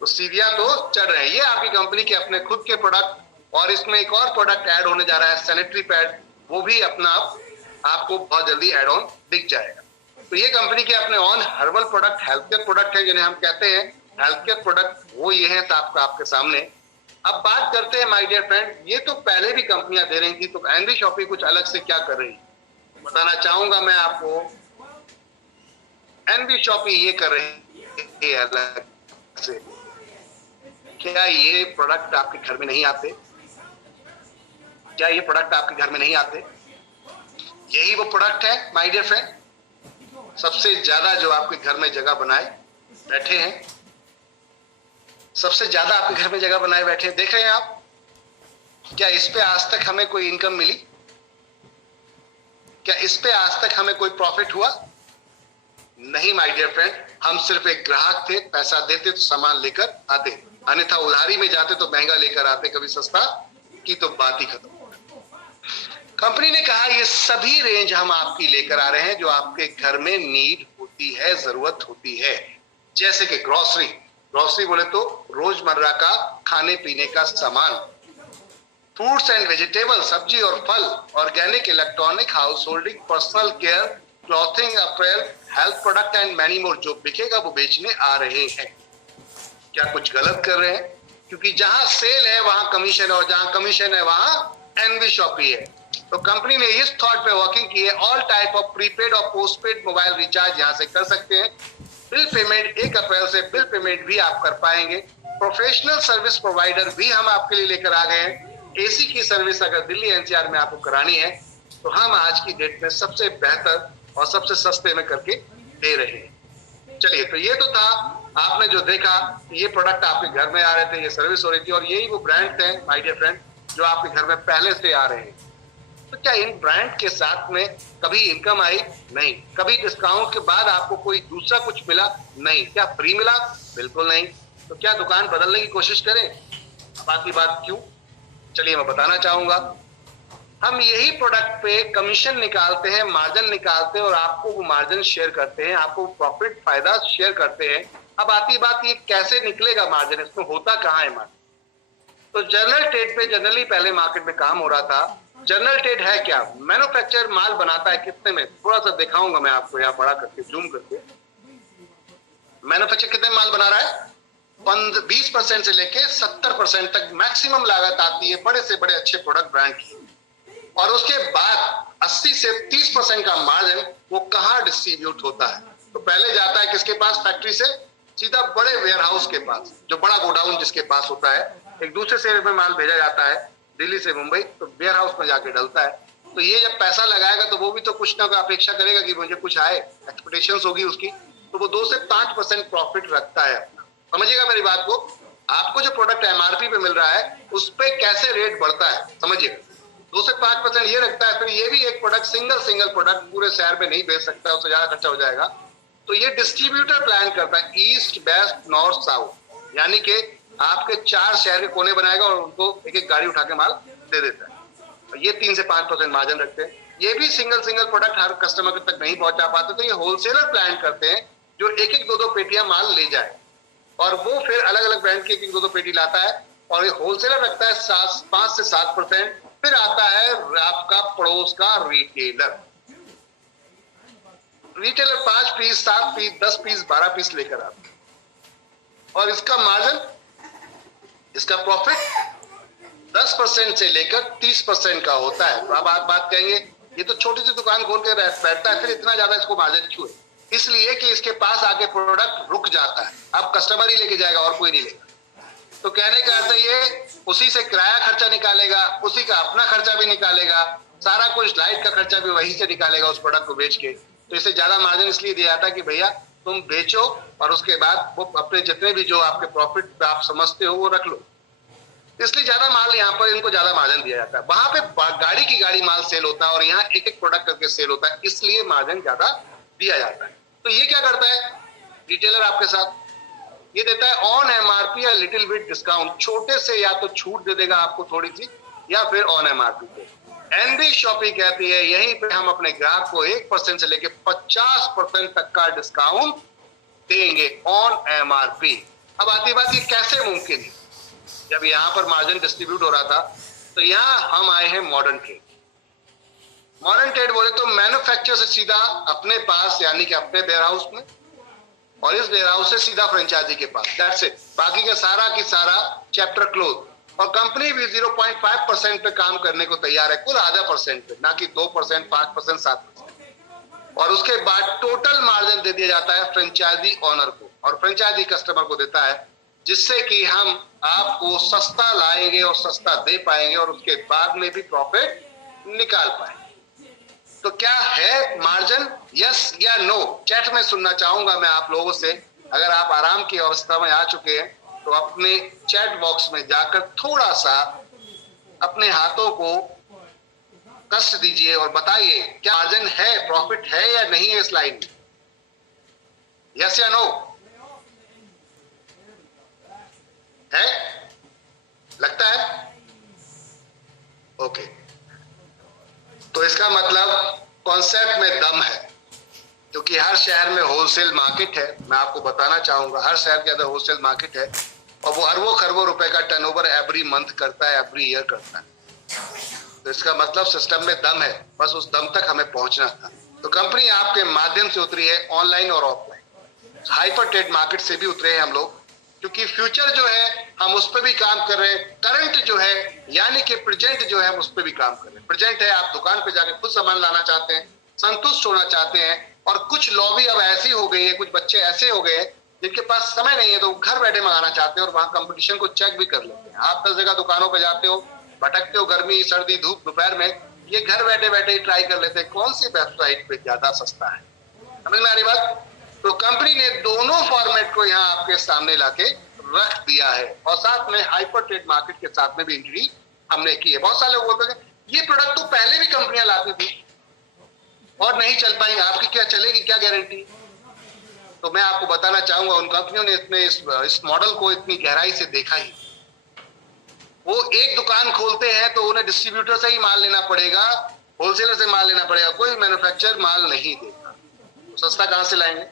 तो सीढ़ियां तो चढ़ रहे हैं। ये आपकी कंपनी के अपने खुद के प्रोडक्ट, और इसमें एक और प्रोडक्ट ऐड होने जा रहा है सैनिटरी पैड, वो भी अपना आपको बहुत जल्दी ऐड ऑन दिख जाएगा। तो ये कंपनी के अपने on herbal product, health care product है, जिन्हें हम कहते हैं हेल्थ केयर प्रोडक्ट, वो ये है आपके सामने। अब बात करते हैं माय डियर फ्रेंड, ये तो पहले भी कंपनियां दे रही थी, तो एनवी शॉपिंग कुछ अलग से क्या कर रही है बताना चाहूंगा मैं आपको। एनवी शॉपिंग ये कर रही है अलग से। क्या ये प्रोडक्ट आपके घर में नहीं आते? क्या ये प्रोडक्ट आपके घर में नहीं आते? यही वो प्रोडक्ट है माय डियर फ्रेंड, सबसे ज्यादा जो आपके घर में जगह बनाए बैठे हैं, सबसे ज्यादा आपके घर में जगह बनाए बैठे हैं। देख रहे हैं आप, क्या इस पे आज तक हमें कोई इनकम मिली? क्या इस पे आज तक हमें कोई प्रॉफिट हुआ? नहीं माय डियर फ्रेंड, हम सिर्फ एक ग्राहक थे, पैसा देते तो सामान लेकर आते, अन्यथा उधारी में जाते तो महंगा लेकर आते, कभी सस्ता की तो बात ही खत्म। कंपनी ने कहा ये सभी रेंज हम आपकी लेकर आ रहे हैं जो आपके घर में नीड होती है, जरूरत होती है। जैसे कि ग्रोसरी, ग्रोसरी बोले तो रोजमर्रा का खाने पीने का सामान, फ्रूट्स एंड वेजिटेबल, सब्जी और फल, organic, electronic, house holding, personal care, clothing, April, health product and many more. जो बिकेगा वो बेचने आ रहे हैं। क्या कुछ गलत कर रहे हैं? क्योंकि जहां सेल है वहां कमीशन, और जहां कमीशन है वहां एनवी शॉपी है। तो कंपनी ने इस थॉट पे वर्किंग की है, ऑल टाइप ऑफ प्रीपेड और पोस्टपेड मोबाइल रिचार्ज यहां से कर सकते हैं। बिल पेमेंट 1 अप्रैल से बिल पेमेंट भी आप कर पाएंगे। प्रोफेशनल सर्विस प्रोवाइडर भी हम आपके लिए लेकर आ गए हैं। एसी की सर्विस अगर दिल्ली एनसीआर में आपको करानी है तो हम आज की डेट में सबसे बेहतर और सबसे सस्ते में करके दे रहे हैं। चलिए, तो ये तो था, आपने जो देखा ये प्रोडक्ट आपके घर में आ रहे थे, ये सर्विस हो रही थी, और यही वो ब्रांड थे माय डियर फ्रेंड जो आपके घर में पहले से आ रहे हैं। तो क्या इन ब्रांड के साथ में कभी इनकम आई? नहीं। कभी डिस्काउंट के बाद आपको कोई दूसरा कुछ मिला? नहीं। क्या फ्री मिला? बिल्कुल नहीं। तो क्या दुकान बदलने की कोशिश करें? बात की बात क्यों? चलिए मैं बताना चाहूंगा। हम यही प्रोडक्ट पे कमीशन निकालते हैं, मार्जिन निकालते हैं और आपको वो मार्जिन शेयर करते हैं, आपको प्रॉफिट फायदा शेयर करते हैं। अब आती बात ये कैसे निकलेगा मार्जिन, इसमें होता कहाँ है मार्जिन? तो जनरल ट्रेड पे जनरली पहले मार्केट में काम हो रहा था। जनरल ट्रेड है क्या? मैन्युफैक्चरर माल बनाता है कितने में, थोड़ा सा दिखाऊंगा मैं आपको यहाँ बड़ा करके, जूम करके। मैन्युफैक्चर कितने माल बना रहा है? 20% से लेके 70% तक मैक्सिमम लागत आती है बड़े से बड़े अच्छे प्रोडक्ट ब्रांड की। और उसके बाद 80 से 30% का मार्जिन वो कहाँ डिस्ट्रीब्यूट होता है? तो पहले जाता है किसके पास? फैक्ट्री से सीधा बड़े वेयर हाउस के पास, जो बड़ा गोडाउन जिसके पास होता है। एक दूसरे शहर में माल भेजा जाता है, दिल्ली से मुंबई, तो वेयर हाउस में जाके डलता है। तो ये जब पैसा लगाएगा तो वो भी तो कुछ ना कुछ अपेक्षा करेगा कि मुझे कुछ आए, एक्सपेक्टेशंस होगी उसकी। तो वो 2 से 5% प्रॉफिट रखता है अपना। समझिएगा मेरी बात को। आपको जो प्रोडक्ट एमआरपी पे मिल रहा है उस पे कैसे रेट बढ़ता है समझिएगा। 2 से 5% ये रखता है। फिर ये भी एक प्रोडक्ट सिंगल प्रोडक्ट पूरे शहर में नहीं बेच सकता, उससे ज्यादा खर्चा हो जाएगा। तो ये डिस्ट्रीब्यूटर प्लान करता है, ईस्ट वेस्ट नॉर्थ साउथ, यानी कि आपके 4 शहर के कोने बनाएगा और उनको एक एक गाड़ी उठा के माल दे देता है। ये 3 से 5% मार्जिन रखते हैं। ये भी सिंगल प्रोडक्ट हर कस्टमर तक नहीं पहुंचा पाते, तो ये होलसेलर प्लान करते हैं जो एक एक 2 पेटियां माल ले जाए, और वो फिर अलग अलग ब्रांड की एक एक 2 पेटी लाता है। और ये होलसेलर रखता है 5 से 7%। फिर आता है आपका पड़ोस का retailer. Retailer 5 piece 7 piece 10 piece 12 piece लेकर आता है, और इसका मार्जिन, इसका प्रॉफिट 10% से लेकर 30% का होता है। तो अब आप बात कहेंगे ये तो छोटी सी दुकान खोल के बैठता है, फिर इतना ज्यादा इसको मार्जिन क्यों है? इसलिए कि इसके पास आके प्रोडक्ट रुक जाता है, अब कस्टमर ही लेके जाएगा और कोई नहीं लेगा। तो कहने का अर्थ ये उसी से किराया खर्चा निकालेगा, उसी का अपना खर्चा भी निकालेगा, सारा कुछ लाइट का खर्चा भी वहीं से निकालेगा उस प्रोडक्ट को बेच के। तो इसे ज्यादा मार्जिन इसलिए दिया जाता है कि भैया तुम बेचो और उसके बाद वो अपने जितने भी जो आपके प्रॉफिट आप समझते हो वो रख लो। इसलिए ज्यादा माल यहाँ पर इनको ज्यादा मार्जिन दिया जाता है। वहां पे गाड़ी की गाड़ी माल सेल होता है और यहाँ एक एक प्रोडक्ट करके सेल होता है, इसलिए मार्जिन ज्यादा दिया जाता है। तो ये क्या करता है रिटेलर आपके साथ? ये देता है ऑन एमआरपी या लिटिल बिट डिस्काउंट, छोटे से या तो छूट दे देगा आपको थोड़ी सी, या फिर ऑन एमआरपी पे। एनबी शॉपिंग कहती है यहीं पे हम अपने ग्राहक को 1% से लेके 50% तक का डिस्काउंट देंगे ऑन एमआरपी। अब आती बात ये कैसे मुमकिन है? जब यहाँ पर मार्जिन डिस्ट्रीब्यूट हो रहा था तो यहाँ हम आए हैं मॉडर्न ट्रेड। मॉडर्न ट्रेड बोले तो मैन्युफैक्चर से सीधा अपने पास, यानी कि अपने वेयर हाउस में, और इस वेयर हाउस से सीधा फ्रेंचाइजी के पास, दैट्स इट। बाकी का सारा की सारा चैप्टर क्लोज। और कंपनी भी 0.5% पे काम करने को तैयार है, कुल आधा परसेंट पे, ना कि 2%, 5%, 7%। और उसके बाद टोटल मार्जिन दे दिया जाता है फ्रेंचाइजी ऑनर को, और फ्रेंचाइजी कस्टमर को देता है, जिससे कि हम आपको सस्ता लाएंगे और सस्ता दे पाएंगे और उसके बाद में भी प्रॉफिट निकाल पाएंगे। तो क्या है मार्जिन? यस या नो? चैट में सुनना चाहूंगा मैं आप लोगों से। अगर आप आराम की अवस्था में आ चुके हैं तो अपने चैट बॉक्स में जाकर थोड़ा सा अपने हाथों को कष्ट दीजिए और बताइए क्या मार्जिन है, प्रॉफिट है या नहीं है इस लाइन में? यस या नो? है? लगता है? ओके। तो इसका मतलब कॉन्सेप्ट में दम है, क्योंकि हर शहर में होलसेल मार्केट है। मैं आपको बताना चाहूंगा हर शहर के अंदर होलसेल मार्केट है, और वो अरबों खरबों रुपए का टर्नओवर एवरी मंथ करता है, एवरी ईयर करता है। तो इसका मतलब सिस्टम में दम है, बस उस दम तक हमें पहुंचना था। तो कंपनी आपके माध्यम से उतरी है, ऑनलाइन और ऑफलाइन। हाइपर ट्रेड मार्केट से भी उतरे हैं हम लोग, क्योंकि फ्यूचर जो है हम उस पर भी काम कर रहे हैं। करंट जो है यानी कि प्रेजेंट जो है हम उस पर भी काम कर रहे हैं। प्रेजेंट है आप दुकान पे जाके खुद सामान लाना चाहते हैं, संतुष्ट होना चाहते हैं, और कुछ लॉबी अब ऐसी हो गई है, कुछ बच्चे ऐसे हो गए हैं जिनके पास समय नहीं है, तो घर बैठे मंगाना चाहते हैं और वहां कंपटीशन को चेक भी कर लेते हैं। आप 10 जगह दुकानों पे जाते हो, भटकते हो, गर्मी सर्दी धूप दोपहर में, ये घर बैठे बैठे ही ट्राई कर लेते हैं कौन सी वेबसाइट पे ज्यादा सस्ता है। समझ में आ रही बात? तो कंपनी ने दोनों फॉर्मेट को यहाँ आपके सामने लाके रख दिया है, और साथ में हाइपर ट्रेड मार्केट के साथ में भी एंट्री हमने की है। बहुत सारे लोग बोलते हैं ये प्रोडक्ट तो पहले भी कंपनियां लाती थी और नहीं चल पाएंगे, आपकी क्या चलेगी, क्या गारंटी? तो मैं आपको बताना चाहूंगा उन कंपनियों ने इस मॉडल को इतनी गहराई से देखा ही, वो एक दुकान खोलते हैं तो उन्हें डिस्ट्रीब्यूटर से ही माल लेना पड़ेगा, होलसेलर से माल लेना पड़ेगा, कोई मैन्युफैक्चरर माल नहीं देगा। तो सस्ता कहां से लाएंगे?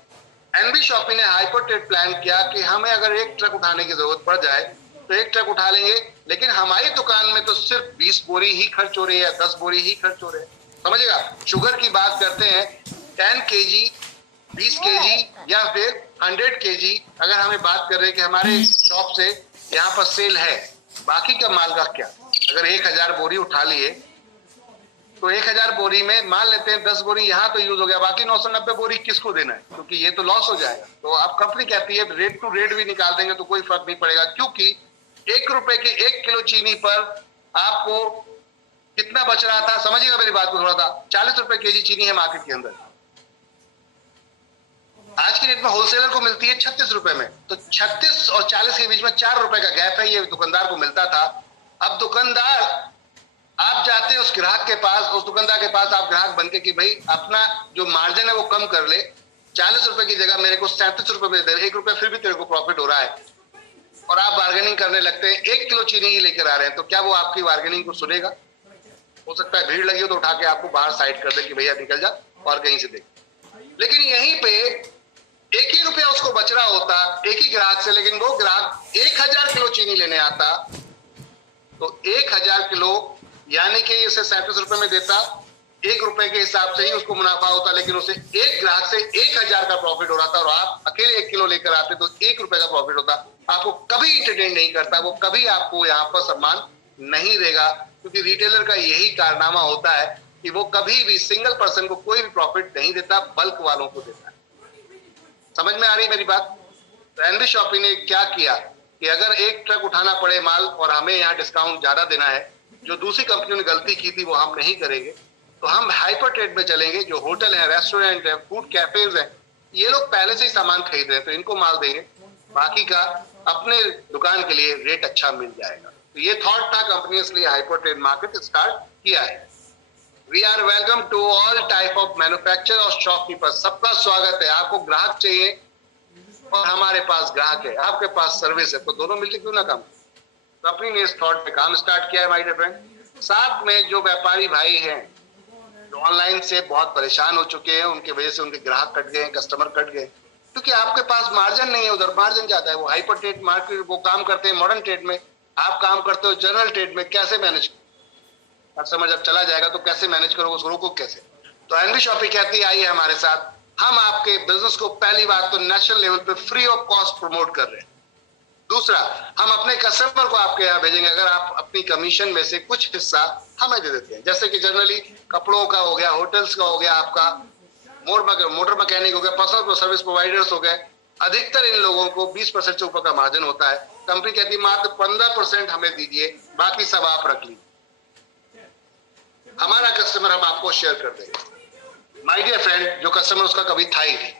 एनबी शॉपी ने हाइपर ट्रेड प्लान किया कि हमें अगर एक ट्रक उठाने की जरूरत पड़ जाए तो एक ट्रक उठा लेंगे, लेकिन हमारी दुकान में तो सिर्फ 20 बोरी ही खर्च हो रही है, 10 बोरी ही खर्च हो रहे हैं। समझिएगा, शुगर की बात करते हैं, 10 केजी, 20 केजी या फिर 100 केजी अगर हमें बात कर रहे हैं कि हमारे शॉप से यहाँ पर सेल है, बाकी का माल का क्या? अगर 1000 बोरी उठा लिए तो 1000 बोरी में मान लेते हैं 10 बोरी यहाँ तो यूज हो गया, बाकी 990 बोरी किसको देना है? क्योंकि ये तो लॉस हो जाएगा। तो अब कंपनी कहती है रेट टू रेट भी निकाल देंगे तो कोई फर्क नहीं पड़ेगा, क्योंकि 1 रुपए के 1 किलो चीनी पर आपको कितना बच रहा था? समझिएगा मेरी बात को थोड़ा सा, 40 रुपए केजी चीनी है मार्केट के अंदर, आज की डेट में होलसेलर को मिलती है 36 रुपए में। तो 36 और 40 के बीच में 4 रुपए का गैप है, ये दुकानदार को मिलता था। अब दुकानदार, आप जाते हैं उस ग्राहक के पास, उस दुकानदार के पास आप ग्राहक बनके कि भाई अपना जो मार्जिन है वो कम कर ले, 40 रुपए की जगह मेरे को 37 रुपए में दे, 1 रुपए फिर भी तेरे को प्रॉफिट हो रहा है, और आप बार्गेनिंग करने लगते हैं, 1 किलो चीनी ही लेकर आ रहे हैं, तो क्या वो आपकी बार्गेनिंग को सुनेगा? हो सकता है भीड़ लगी हो तो उठा के आपको बाहर साइड कर दे कि भैया निकल जा और कहीं से देख। लेकिन यहीं पे 1 ही रुपया उसको बच रहा होता एक ही ग्राहक से, लेकिन वो ग्राहक 1000 किलो चीनी लेने आता, तो 1000 किलो यानी कि इसे 37 रुपए में देता, 1 रुपए के हिसाब से ही उसको मुनाफा होता, लेकिन उसे एक ग्राहक से 1000 का प्रॉफिट हो रहा था, और आप अकेले 1 किलो लेकर आते तो 1 रुपए का प्रॉफिट होता। आपको कभी इंटरटेन नहीं करता, वो कभी आपको यहाँ पर सम्मान नहीं देगा, क्योंकि रिटेलर का यही कारनामा होता है कि वो कभी भी सिंगल पर्सन को कोई भी प्रॉफिट नहीं देता, बल्क वालों को देता है। समझ में आ रही मेरी बात? तो एनबी शॉपी ने क्या किया कि अगर एक ट्रक उठाना पड़े माल और हमें यहाँ डिस्काउंट ज्यादा देना है, जो दूसरी कंपनियों ने गलती की थी वो हम नहीं करेंगे, तो हम हाइपर ट्रेड में चलेंगे। जो होटल है, रेस्टोरेंट है, फूड कैफेज है, ये लोग पहले से ही सामान खरीद रहे हैं, तो इनको माल देंगे, बाकी का अपने दुकान के लिए रेट अच्छा मिल जाएगा। तो ये थॉट था, कंपनी इसलिए हाइपर ट्रेड मार्केट स्टार्ट किया है। We are welcome to all type of manufacturer और शॉपकीपर, सबका स्वागत है। आपको ग्राहक चाहिए और हमारे पास ग्राहक है, आपके पास सर्विस है, तो दोनों मिलकर क्यों ना काम। कंपनी ने इस थॉट पे काम स्टार्ट किया है माय डियर फ्रेंड। साथ में जो व्यापारी भाई हैं जो ऑनलाइन से बहुत परेशान हो चुके हैं, उनकी वजह से उनके ग्राहक कट गए, कस्टमर कट गए, क्योंकि आपके पास मार्जिन नहीं है, उधर मार्जिन ज्यादा है। वो हाइपर ट्रेड मार्केट वो काम करते हैं मॉडर्न ट्रेड में, आप काम करते हो जनरल ट्रेड में, कैसे मैनेज? कस्टमर जब चला जाएगा तो कैसे मैनेज करोगे, उसको रोको कैसे? तो एनबी शॉपी कहती है आइए हमारे साथ, हम आपके बिजनेस को पहली बात तो नेशनल लेवल पे फ्री ऑफ कॉस्ट प्रमोट कर रहे हैं। दूसरा, हम अपने कस्टमर को आपके यहाँ भेजेंगे अगर आप अपनी कमीशन में से कुछ हिस्सा हमें दे देते हैं। जैसे कि जनरली कपड़ों का हो गया, होटल्स का हो गया, आपका मोटर मैकेनिक हो गया, पर्सनल सर्विस प्रोवाइडर्स हो गए, अधिकतर इन लोगों को 20% से ऊपर का मार्जिन होता है। कंपनी कहती है मात्र 15% हमें दीजिए, बाकी सब आप रख लीजिए, हमारा कस्टमर हम आपको शेयर कर देंगे। माय डियर फ्रेंड, जो कस्टमर उसका कभी था ही नहीं,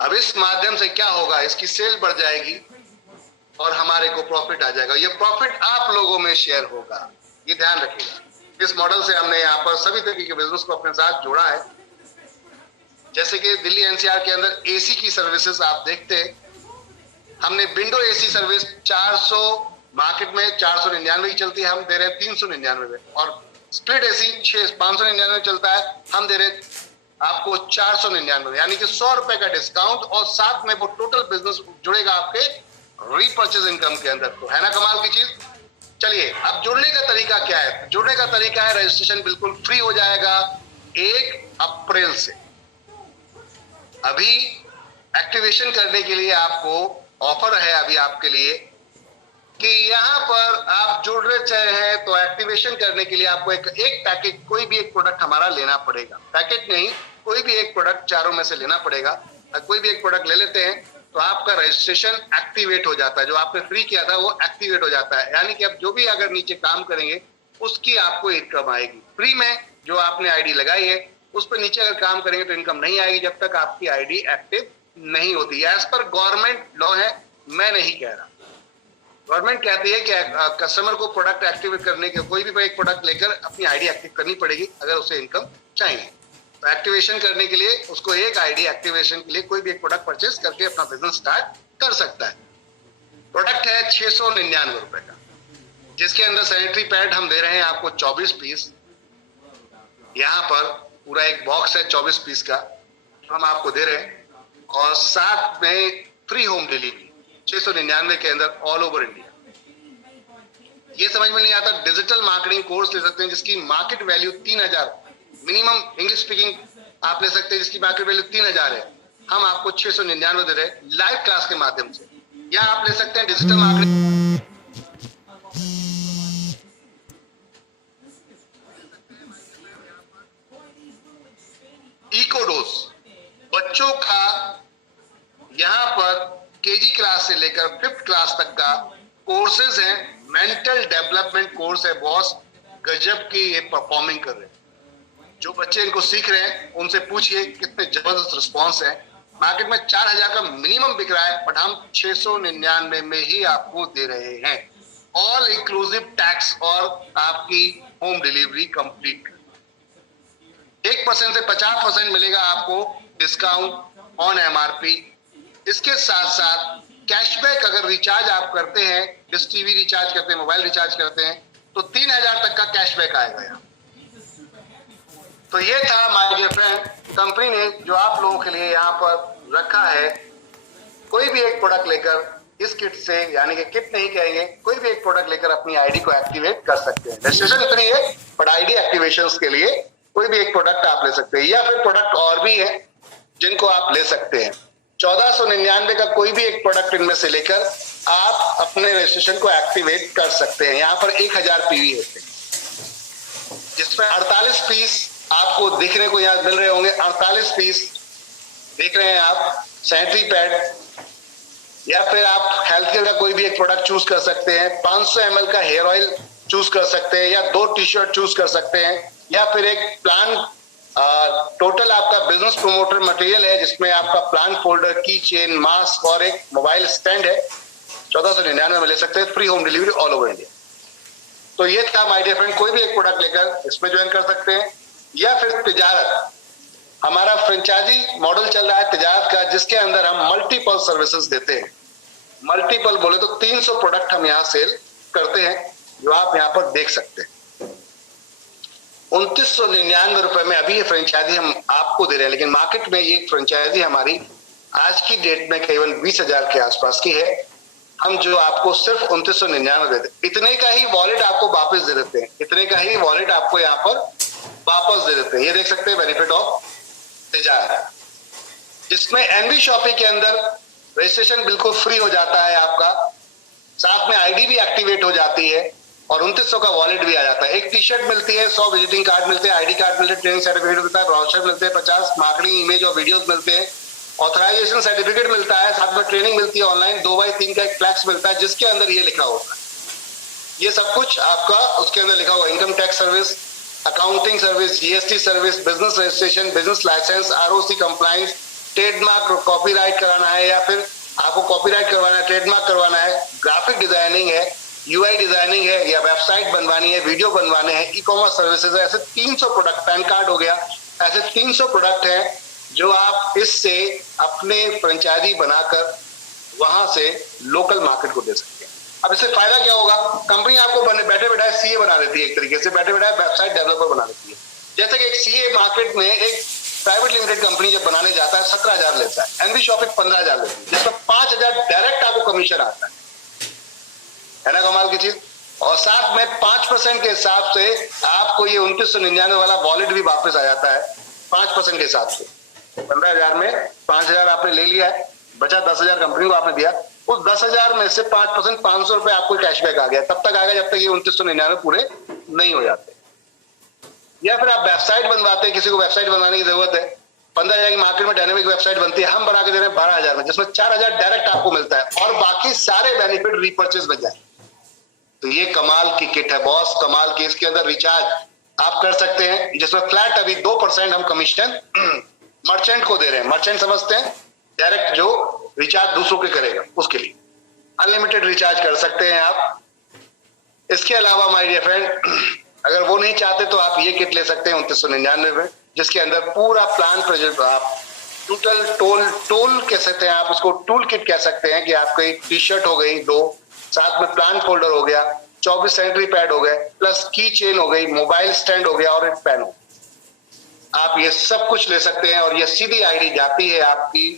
अब इस माध्यम से क्या होगा, इसकी सेल बढ़ जाएगी और हमारे को प्रॉफिट आ जाएगा। ये प्रॉफिट आप लोगों में शेयर होगा, ये ध्यान रखिएगा। इस मॉडल से हमने यहाँ पर सभी तरीके के बिजनेस को अपने साथ जोड़ा है। जैसे कि दिल्ली एनसीआर के अंदर एसी की सर्विसेज आप देखते हैं, हमने विंडो एसी सर्विस 400 मार्केट में 499 की चलती है, हम दे रहे हैं 399 में, और स्प्लिट एसी 599 चलता है, हम दे रहे आपको 499, यानी कि 100 रुपए का डिस्काउंट, और साथ में वो टोटल बिजनेस जुड़ेगा आपके रीपर्चेज इनकम के अंदर। तो है ना कमाल की चीज। चलिए, अब जुड़ने का तरीका क्या है? जुड़ने का तरीका है, रजिस्ट्रेशन बिल्कुल फ्री हो जाएगा 1 अप्रैल से। अभी एक्टिवेशन करने के लिए आपको ऑफर है अभी आपके लिए कि यहाँ पर आप जुड़ने चाहे हैं तो एक्टिवेशन करने के लिए आपको एक पैकेज, कोई भी एक प्रोडक्ट हमारा लेना पड़ेगा। पैकेज नहीं, कोई भी एक प्रोडक्ट चारों में से लेना पड़ेगा। कोई भी एक प्रोडक्ट ले लेते हैं तो आपका रजिस्ट्रेशन एक्टिवेट हो जाता है, जो आपने फ्री किया था वो एक्टिवेट हो जाता है, यानी कि आप जो भी अगर नीचे काम करेंगे उसकी आपको इनकम आएगी। फ्री में जो आपने आईडी लगाई है उस पर नीचे अगर काम करेंगे तो इनकम नहीं आएगी जब तक आपकी आईडी एक्टिव नहीं होती। एज पर गवर्नमेंट लॉ है, मैं नहीं कह रहा। गवर्नमेंट कहती है कि कस्टमर को प्रोडक्ट एक्टिवेट करने के कोई भी एक प्रोडक्ट लेकर अपनी आईडी एक्टिव करनी पड़ेगी अगर उसे इनकम चाहिए। तो एक्टिवेशन करने के लिए उसको एक आईडी एक्टिवेशन के लिए कोई भी एक प्रोडक्ट परचेस करके अपना बिजनेस स्टार्ट कर सकता है। प्रोडक्ट है 699 रुपए का, जिसके अंदर सैनिटरी पैड हम दे रहे हैं आपको 24 पीस। यहाँ पर पूरा एक बॉक्स है 24 पीस का हम आपको दे रहे हैं, और साथ में फ्री होम डिलीवरी 699 के अंदर ऑल ओवर इंडिया। ये समझ में नहीं आता, डिजिटल मार्केटिंग कोर्स ले सकते हैं जिसकी market value 3000 minimum English speaking आप ले सकते हैं, जिसकी मार्केट वैल्यू 3000 है। हम आपको 699 दे रहे हैं लाइव क्लास के माध्यम से। या आप ले सकते हैं डिजिटल मार्केटिंग इकोडोज, बच्चों का यहाँ पर केजी क्लास से लेकर 5th क्लास तक का कोर्सेज हैं। मेंटल डेवलपमेंट कोर्स है बॉस, गजब की ये परफॉर्मिंग कर रहे हैं। जो बच्चे इनको सीख रहे हैं उनसे पूछिए कितने जबरदस्त रिस्पॉन्स है। मार्केट में 4000 का मिनिमम बिक रहा है, बट हम 699 में ही आपको दे रहे हैं, ऑल इंक्लूसिव टैक्स और आपकी होम डिलीवरी कंप्लीट। 1% से 50% मिलेगा आपको डिस्काउंट ऑन एमआरपी। इसके साथ साथ कैशबैक अगर रिचार्ज आप करते हैं, डिश टीवी रिचार्ज करते हैं, मोबाइल रिचार्ज करते हैं, तो 3000 तक का कैशबैक आएगा यहाँ। तो ये था माय डियर फ्रेंड, कंपनी ने जो आप लोगों के लिए यहाँ पर रखा है। कोई भी एक प्रोडक्ट लेकर इस किट से, यानी कि किट नहीं कहेंगे, कोई भी एक प्रोडक्ट लेकर अपनी आईडी को एक्टिवेट कर सकते हैं। रजिस्ट्रेशन इतनी है, बट आईडी एक्टिवेशन के लिए कोई भी एक प्रोडक्ट आप ले सकते हैं, या फिर प्रोडक्ट और भी है जिनको आप ले सकते हैं। 1499 का कोई भी एक प्रोडक्ट इनमें से लेकर आप अपने रजिस्ट्रेशन को एक्टिवेट कर सकते हैं। यहाँ पर 1000 पीवी होते हैं, जिसमें 48 पीस आपको दिखने को यहाँ मिल रहे होंगे। 48 पीस देख रहे हैं आप, सैनिटरी पैड, या फिर आप हेल्थ केयर का कोई भी एक प्रोडक्ट चूज कर सकते हैं। 500 ml का हेयर ऑयल चूज कर सकते हैं, या 2 टी शर्ट चूज कर सकते हैं, या फिर एक प्लान टोटल आपका बिजनेस प्रोमोटर मटेरियल है, जिसमें आपका प्लान फोल्डर, की चेन, मास्क और एक मोबाइल स्टैंड है। 1499 में ले सकते हैं, free home delivery all over India. तो ये था माय डियर फ्रेंड, कोई भी एक प्रोडक्ट लेकर इसमें ज्वाइन कर सकते हैं। या फिर तिजारत, हमारा फ्रेंचाइजी मॉडल चल रहा है तिजारत का, जिसके अंदर हम मल्टीपल सर्विसेज देते हैं। मल्टीपल बोले तो 300 प्रोडक्ट हम यहाँ सेल करते हैं, जो आप यहाँ पर देख सकते हैं। 2999 रुपए में अभी ये फ्रेंचाइजी हम आपको दे रहे हैं, लेकिन मार्केट में ये फ्रेंचाइजी हमारी आज की डेट में केवल 20,000 के आसपास की है। हम जो आपको सिर्फ 2999 देते हैं, इतने का ही वॉलेट आपको वापस दे देते हैं, इतने का ही वॉलेट आपको यहाँ पर वापस दे देते हैं। ये देख सकते हैं बेनिफिट ऑफ तिजारत, जिसमें एनबी शॉपिंग के अंदर रजिस्ट्रेशन बिल्कुल फ्री हो जाता है आपका, साथ में आईडी भी एक्टिवेट हो जाती है, और 2900 का वॉलेट भी आ जाता है। एक टी शर्ट मिलती है, 100 विजिटिंग कार्ड मिलते हैं, आईडी कार्ड मिलते हैं, ट्रेनिंग सर्टिफिकेट मिलता है, ब्राउचर मिलते हैं 50, मार्केटिंग इमेज और वीडियोस मिलते हैं, ऑथराइजेशन सर्टिफिकेट मिलता है, साथ में ट्रेनिंग मिलती है ऑनलाइन, 2x3 का एक फ्लैक्स मिलता है, जिसके अंदर ये लिखा होता है, ये सब कुछ आपका उसके अंदर लिखा हुआ, income tax service, accounting service, GST service, business registration, business license, ROC compliance, trademark copyright कराना है, या फिर आपको कॉपीराइट करवाना है, ट्रेडमार्क करवाना है, ग्राफिक डिजाइनिंग है, यूआई डिजाइनिंग है, या वेबसाइट बनवानी है, वीडियो बनवाने हैं, ई कॉमर्स सर्विसेज है। ऐसे 300 प्रोडक्ट, पैन कार्ड हो गया, ऐसे 300 प्रोडक्ट हैं जो आप इससे अपने फ्रेंचाइजी बनाकर वहां से लोकल मार्केट को दे सकते हैं। अब इससे फायदा क्या होगा, कंपनी आपको बैठे बैठे सीए बना देती है, एक तरीके से बैठे बैठे वेबसाइट डेवलपर बना देती है। जैसे कि एक सीए मार्केट में एक प्राइवेट लिमिटेड कंपनी जब बनाने जाता है 17,000 लेता है, एनबी शॉपिंग 15,000 लेती है, जिसमें 5,000 डायरेक्ट आपको कमीशन आता है ना, कमाल की चीज। और साथ में 5% के हिसाब से आपको ये 2999 वाला वॉलेट भी वापस आ जाता है 5% के हिसाब से। 15,000 में 5,000 आपने ले लिया है, बचा 10,000 कंपनी को आपने दिया, उस 10,000 में से 5% 500 रुपए आपको कैशबैक आ गया। तब तक आ गया जब तक ये 2999 पूरे नहीं हो जाते। या फिर आप वेबसाइट बनवाते हैं, किसी को वेबसाइट बनवाने की जरूरत है, 15,000 की मार्केट में डायनेमिक वेबसाइट बनती है, हम बना के दे रहे हैं 12,000 में, जिसमें 4,000 डायरेक्ट आपको मिलता है और बाकी सारे बेनिफिट रीपर्चेज बच जाए। तो ये कमाल की किट है बॉस, कमाल की। इसके अंदर रिचार्ज आप कर सकते हैं, जिसमें फ्लैट अभी 2% हम कमीशन मर्चेंट को दे रहे हैं। मर्चेंट समझते हैं, डायरेक्ट जो रिचार्ज दूसरों के करेगा उसके लिए अनलिमिटेड रिचार्ज कर सकते हैं आप। इसके अलावा माय डियर फ्रेंड, अगर वो नहीं चाहते तो आप ये किट ले सकते हैं 2999 में, जिसके अंदर पूरा प्लान प्रोजेक्ट आप टोटल टूल कह सकते हैं, आप उसको टूल किट कह सकते हैं कि आपको एक टी शर्ट हो गई 2, साथ में प्लान फोल्डर हो गया, 24 सैनिटरी पैड हो गए, प्लस की चेन हो गई, मोबाइल स्टैंड हो गया और एक पेन हो। आप ये सब कुछ ले सकते हैं और ये सीधी आईडी जाती है आपकी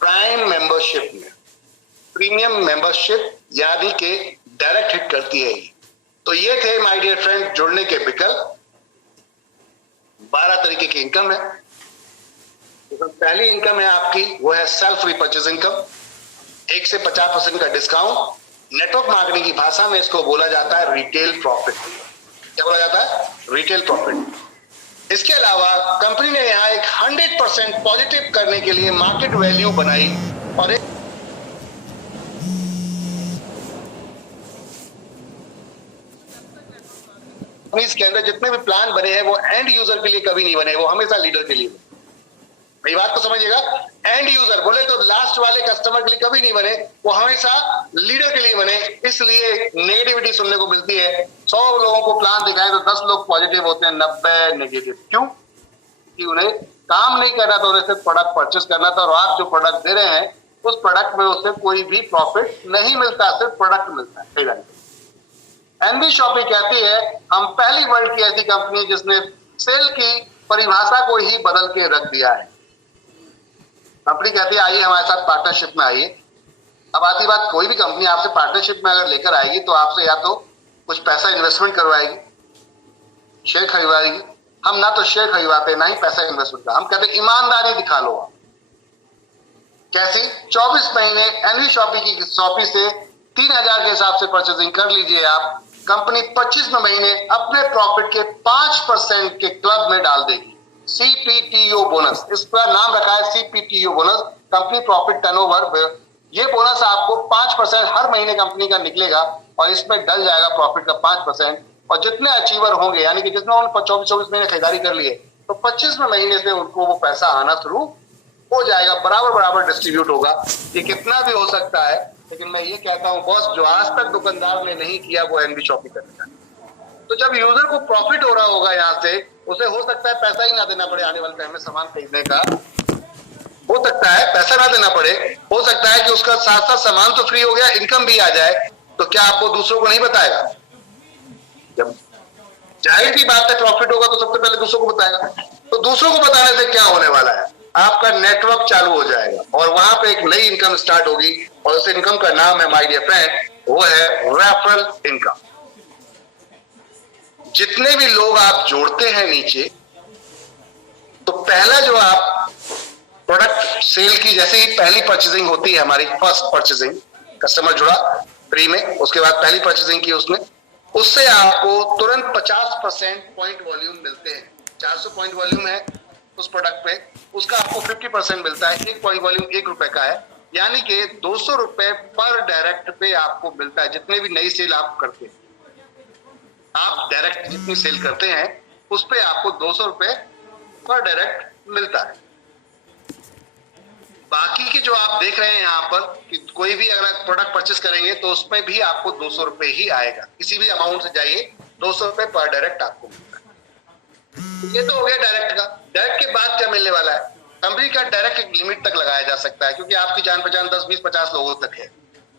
प्राइम मेंबरशिप में, प्रीमियम मेंबरशिप, यानी कि डायरेक्ट हिट करती है। तो ये थे माय डियर फ्रेंड जुड़ने के विकल्प। 12 तरीके की इनकम है। तो पहली इनकम है आपकी, वो है सेल्फ रिपर्चेज इनकम, 1 से 50% का डिस्काउंट। नेटवर्क मार्केटिंग की भाषा में इसको बोला जाता है रिटेल प्रॉफिट। क्या बोला जाता है? Retail profit. इसके अलावा कंपनी ने यहां एक 100% पॉजिटिव करने के लिए मार्केट वैल्यू बनाई और एक इसके अंदर जितने भी प्लान बने हैं वो एंड यूजर के लिए कभी नहीं बने, वो हमेशा लीडर के लिए। मेरी बात को समझिएगा, एंड यूजर बोले तो लास्ट वाले कस्टमर के लिए कभी नहीं बने, वो हमेशा लीडर के लिए बने। इसलिए नेगेटिविटी सुनने को मिलती है। 100 लोगों को प्लान दिखाए तो 10 लोग पॉजिटिव होते हैं, 90 नेगेटिव। क्यों? कि उन्हें काम नहीं करना था, उन्हें सिर्फ प्रोडक्ट परचेस करना था। और आप जो प्रोडक्ट दे रहे हैं उस प्रोडक्ट में उससे कोई भी प्रॉफिट नहीं मिलता, सिर्फ प्रोडक्ट मिलता है। एनबी शॉपी कहती है हम पहली वर्ल्ड की ऐसी कंपनी जिसने सेल की परिभाषा को ही बदल के रख दिया है। कंपनी कहती है आइए हमारे साथ पार्टनरशिप में आइए। अब आती बात, कोई भी कंपनी आपसे पार्टनरशिप में अगर लेकर आएगी तो आपसे या तो कुछ पैसा इन्वेस्टमेंट करवाएगी, शेयर खरीदवाएगी। हम ना तो शेयर खरीदवाते ना ही पैसा इन्वेस्टमेंट का, हम कहते हैं ईमानदारी दिखा लो आप। कैसी? 24 महीने एनबी शॉपी की शॉपी से 3000 के हिसाब से परचेजिंग कर लीजिए आप। कंपनी 25 महीने अपने प्रॉफिट के 5% के क्लब में डाल देगी। सीपीटीओ बोनस, इसका नाम रखा है सीपीटीओ बोनस, कंपनी प्रॉफिट टर्नओवर। ये बोनस आपको 5% हर महीने कंपनी का निकलेगा और इसमें डल जाएगा प्रॉफिट का 5%। और जितने अचीवर होंगे, यानी कि जितने उन्होंने 24 महीने खरीदारी कर लिए, तो 25वें महीने से उनको वो पैसा आना शुरू हो जाएगा, बराबर बराबर डिस्ट्रीब्यूट होगा। ये कितना भी हो सकता है, लेकिन मैं ये कहता हूं बॉस, जो आज तक दुकानदार ने नहीं किया वो एनबी शॉपी करेगा। तो जब यूजर को प्रॉफिट हो रहा होगा यहाँ से, उसे हो सकता है पैसा ही ना देना पड़े आने वाले टाइम में सामान खरीदने का, हो सकता है पैसा ना देना पड़े, हो सकता है कि उसका साथ साथ सामान तो फ्री हो गया, इनकम भी आ जाए। तो क्या आपको दूसरों को नहीं बताएगा? जब जाहिर की बात है प्रॉफिट होगा तो सबसे पहले दूसरों को बताएगा। तो दूसरों को बताने से क्या होने वाला है? आपका नेटवर्क चालू हो जाएगा और वहां पे एक नई इनकम स्टार्ट होगी और उस इनकम का नाम है माय डियर फ्रेंड, वो है रेफरल इनकम। जितने भी लोग आप जोड़ते हैं नीचे, तो पहला जो आप प्रोडक्ट सेल की, जैसे ही पहली परचेजिंग होती है हमारी, फर्स्ट परचेजिंग, कस्टमर जुड़ा फ्री में, उसके बाद पहली परचेजिंग की उसने, उससे आपको तुरंत 50% पॉइंट वॉल्यूम मिलते हैं। 400 पॉइंट वॉल्यूम है उस प्रोडक्ट पे, उसका आपको 50% मिलता है। एक पॉइंट वॉल्यूम 1 रुपए का है, यानी कि 200 रुपए पर डायरेक्ट पे आपको मिलता है। जितने भी नई सेल आप करते हैं, आप डायरेक्ट जितनी सेल करते हैं उस पे आपको 200 रुपए पर डायरेक्ट मिलता है। बाकी के जो आप देख रहे हैं यहाँ पर कि कोई भी अगर प्रोडक्ट परचेस करेंगे तो उसमें भी आपको 200 रुपए ही आएगा। किसी भी अमाउंट से जाइए, 200 रुपए पर डायरेक्ट आपको मिलता है। ये तो हो गया डायरेक्ट का। डायरेक्ट के बाद क्या मिलने वाला है? कंपनी का डायरेक्ट एक लिमिट तक लगाया जा सकता है, क्योंकि आपकी जान पहचान 10, 20, 50 लोगों तक है।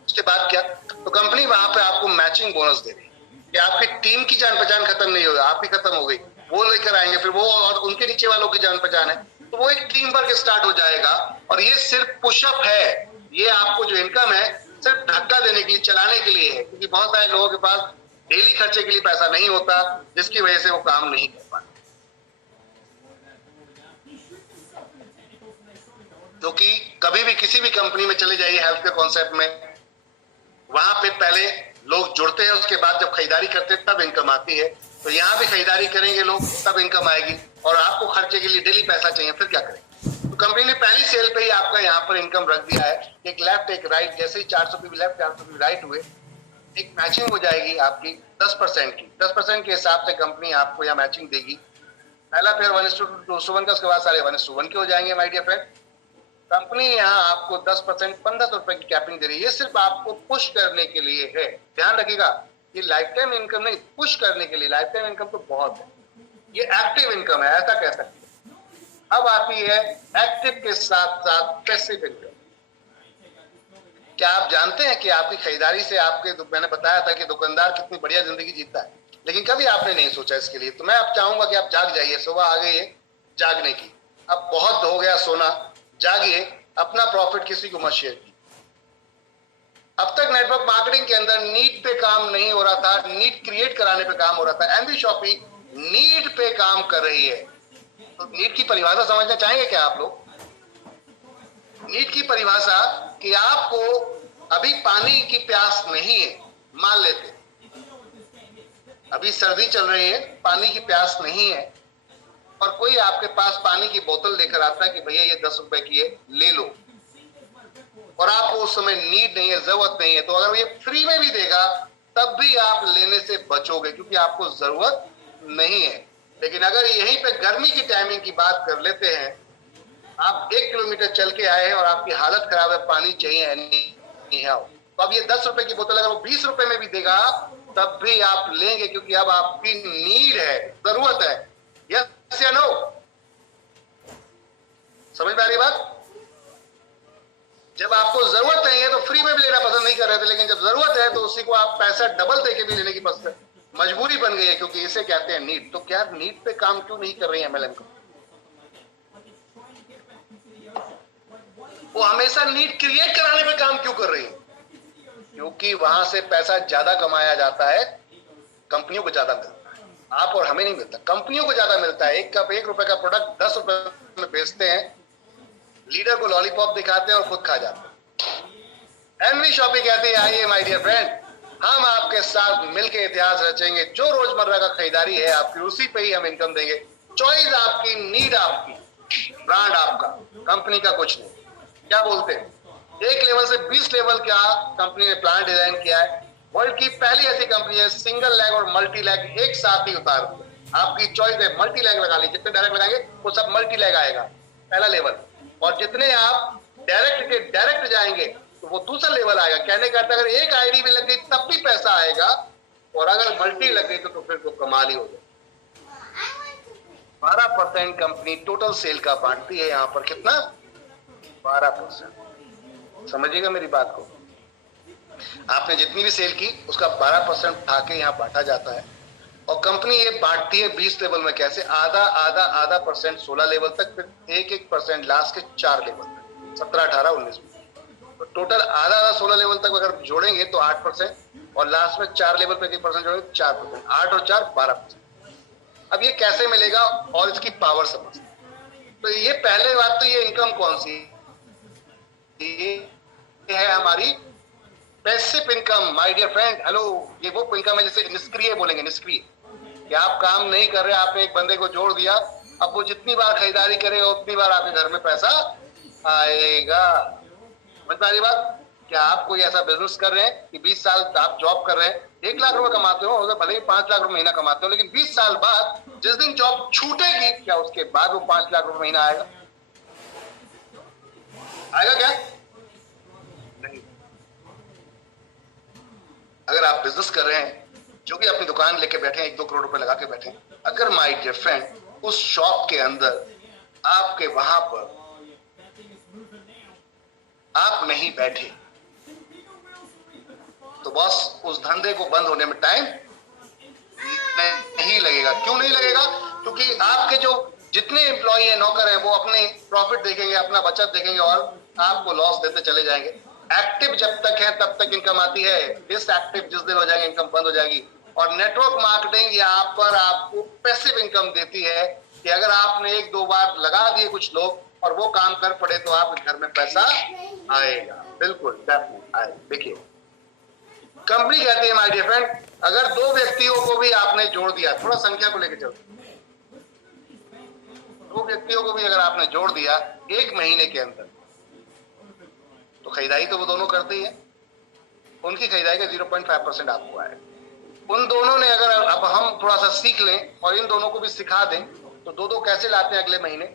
उसके बाद क्या? तो कंपनी वहां पे आपको मैचिंग बोनस दे रही है कि आपकी टीम की जान पहचान खत्म नहीं होगी, आपकी खत्म हो गई, वो लेकर आएंगे, फिर वो और उनके नीचे वालों की जान पहचान है, तो वो एक टीम वर्क स्टार्ट हो जाएगा। और ये सिर्फ पुशअप है, ये आपको जो इनकम है सिर्फ धक्का देने के लिए, चलाने के लिए है, क्योंकि बहुत सारे लोगों के पास डेली खर्चे के लिए पैसा नहीं होता, जिसकी वजह से वो काम नहीं कर पाते। क्योंकि कभी भी किसी भी कंपनी में चले जाइए हेल्थ के कॉन्सेप्ट में, वहां पे पहले लोग जुड़ते हैं, उसके बाद जब खरीदारी करते हैं तब इनकम आती है। तो यहाँ भी खरीदारी करेंगे लोग तब इनकम आएगी, और आपको खर्चे के लिए डेली पैसा चाहिए, फिर क्या करें? तो कंपनी ने पहली सेल पे ही आपका यहाँ पर इनकम रख दिया है, एक लेफ्ट एक राइट। जैसे ही 400 भी लेफ्ट 400 भी राइट हुए, एक मैचिंग हो जाएगी आपकी 10% की। 10% के हिसाब से कंपनी आपको यहाँ मैचिंग देगी। पहला फिर 1:2:1 का, उसके बाद सारे 1:1 के हो जाएंगे माय डियर फ्रेंड। कंपनी यहाँ आपको 10% 1500 रुपए की कैपिंग दे रही है। ये सिर्फ आपको पुश करने के लिए है, ध्यान रखिएगा। ये लाइफ टाइम इनकम नहीं, पुश करने के लिए। लाइफ टाइम इनकम तो बहुत है, ये एक्टिव इनकम है, ऐसा कह सकते हैं। अब आती है एक्टिव के साथ साथ पैसिव इनकम। क्या आप जानते हैं कि आपकी खरीदारी से मैंने बताया था कि दुकानदार कितनी बढ़िया जिंदगी जीता है, लेकिन कभी आपने नहीं सोचा इसके लिए। तो मैं आप चाहूंगा कि आप जाग जाइए, सुबह आ गई है जागने की। अब बहुत हो गया सोना, जागिए, अपना प्रॉफिट किसी को मत शेयर कीजिए। अब तक नेटवर्क मार्केटिंग के अंदर नीड पे काम नहीं हो रहा था, नीड क्रिएट कराने पे काम हो रहा था। एमवी शॉपी नीड पे काम कर रही है। तो नीड की परिभाषा समझना चाहेंगे क्या आप लोग? नीड की परिभाषा कि आपको अभी पानी की प्यास नहीं है, मान लेते अभी सर्दी चल रही है, पानी की प्यास नहीं है, और कोई आपके पास पानी की बोतल लेकर आता है कि भैया ये 10 रुपए की है, ले लो, और आपको उस समय नीड नहीं है, जरूरत नहीं है, तो अगर ये फ्री में भी देगा तब भी आप लेने से बचोगे, क्योंकि आपको जरूरत नहीं है। लेकिन अगर यहीं पे गर्मी की टाइमिंग की बात कर लेते हैं, आप 1 किलोमीटर चल के आए हैं और आपकी हालत खराब है, पानी चाहिए नहीं है, तो अब ये 10 रुपए की बोतल अगर वो 20 रुपए में भी देगा तब भी आप लेंगे, क्योंकि अब आपकी नीड है, जरूरत है। यस या नो? समझ में आ रही बात? जब आपको जरूरत नहीं है तो फ्री में भी लेना पसंद नहीं कर रहे थे, लेकिन जब जरूरत है तो उसी को आप पैसा डबल देके भी लेने की मजबूरी बन गई है, क्योंकि इसे कहते हैं नीड। तो क्या नीड पे काम क्यों नहीं कर रही है एमएलएम को? वो हमेशा नीड क्रिएट कराने पे काम क्यों कर रही है? क्योंकि वहां से पैसा ज्यादा कमाया जाता है, कंपनियों को ज्यादा मिलता है, आप और हमें नहीं मिलता, कंपनियों को ज्यादा मिलता है। एक कप 1 रुपए का प्रोडक्ट 10 रुपए में बेचते हैं, लीडर को लॉलीपॉप दिखाते हैं और खुद खा जाते हैं। एमवी शॉपी कहती है, आइए माय डियर फ्रेंड, हम आपके साथ मिलकर इतिहास रचेंगे। जो रोजमर्रा का खरीदारी है आपकी, उसी पे ही हम इनकम देंगे। चॉइस आपकी, नीड आपकी, ब्रांड आपका, कंपनी का कुछ नहीं। क्या बोलते हैं? 1 लेवल से 20 लेवल का कंपनी ने प्लान डिजाइन किया है। वर्ल्ड की पहली ऐसी कंपनी है सिंगल लेग और मल्टी लेग एक साथ ही उतार दिया। आपकी चॉइस है, मल्टी लेग लगा लीजिए, जितने डायरेक्ट लगाएंगे वो सब मल्टी लेग आएगा, पहला लेवल, और जितने आप डायरेक्ट के डायरेक्ट जाएंगे तो वो दूसरा लेवल आएगा। कहने का अगर एक आईडी भी लग गई तब भी पैसा आएगा, और अगर मल्टी लग गई तो फिर तो कमाल ही हो जाए। 12% कंपनी टोटल सेल का बांटती है यहाँ पर। कितना? 12%। समझिएगा मेरी बात को, आपने जितनी भी सेल की उसका 12% उठा के यहाँ बांटा जाता है। और कंपनी ये बांटती है 20 लेवल में। कैसे? आधा आधा आधा परसेंट 16 लेवल तक, फिर 1-1% लास्ट के 4 लेवल तक, 17, 18, 19 में। तो टोटल आधा आधा 16 लेवल तक अगर जोड़ेंगे तो 8%, और लास्ट में 4 लेवल पे 1% जोड़ेंगे 4%। 8 और 4 12%। अब ये कैसे मिलेगा और इसकी पावर समझ। तो ये पहले बात तो ये इनकम कौन सी ये है? हमारी passive income my dear friend. Hello, ये वो इनकम है जैसे निष्क्रिय बोलेंगे, निष्क्रिय, कि आप काम नहीं कर रहे, आपने एक बंदे को जोड़ दिया, अब वो जितनी बार खरीदारी करेगा उतनी बार आपके घर में पैसा आएगा। समझ में आ रही बात? क्या आप कोई ऐसा बिजनेस कर रहे हैं कि 20 साल आप जॉब कर रहे हैं, 1 लाख रुपए कमाते हो, भले ही 5 लाख रुपए महीना कमाते हो, लेकिन 20 साल बाद जिस दिन जॉब छूटेगी, क्या उसके बाद वो 5 लाख रुपए महीना आएगा? आएगा क्या? नहीं। अगर आप बिजनेस कर रहे हैं, जो कि अपनी दुकान लेके बैठे हैं, 1-2 करोड़ रुपए लगा के बैठे हैं, अगर माय डियर फ्रेंड उस शॉप के अंदर आपके वहां पर आप नहीं बैठे, तो बॉस उस धंधे को बंद होने में टाइम नहीं लगेगा। क्यों नहीं लगेगा? क्योंकि आपके जो जितने एम्प्लॉय हैं, नौकर हैं, वो अपने प्रॉफिट देखेंगे, अपना बचत देखेंगे, और आपको लॉस देते चले जाएंगे। एक्टिव जब तक है तब तक इनकम आती है, डिसएक्टिव जिस दिन हो जाएंगे इनकम बंद हो जाएगी। और नेटवर्क मार्केटिंग यहाँ पर आपको पैसिव इनकम देती है कि अगर आपने 1-2 बार लगा दिए कुछ लोग और वो काम कर पड़े तो आपके घर में पैसा आएगा। बिल्कुल आए। देखिए, कंपनी कहती है माय डियर फ्रेंड, अगर 2 व्यक्तियों को भी आपने जोड़ दिया, थोड़ा संख्या को लेकर चलते, 2 व्यक्तियों को भी अगर आपने जोड़ दिया 1 महीने के अंदर, तो खरीदारी तो वो दोनों करते ही है, उनकी खरीदारी का 0.5% आपको आए। उन दोनों ने अगर, अब हम थोड़ा सा सीख लें और इन दोनों को भी सिखा दें, तो 2-2 कैसे लाते हैं अगले महीने,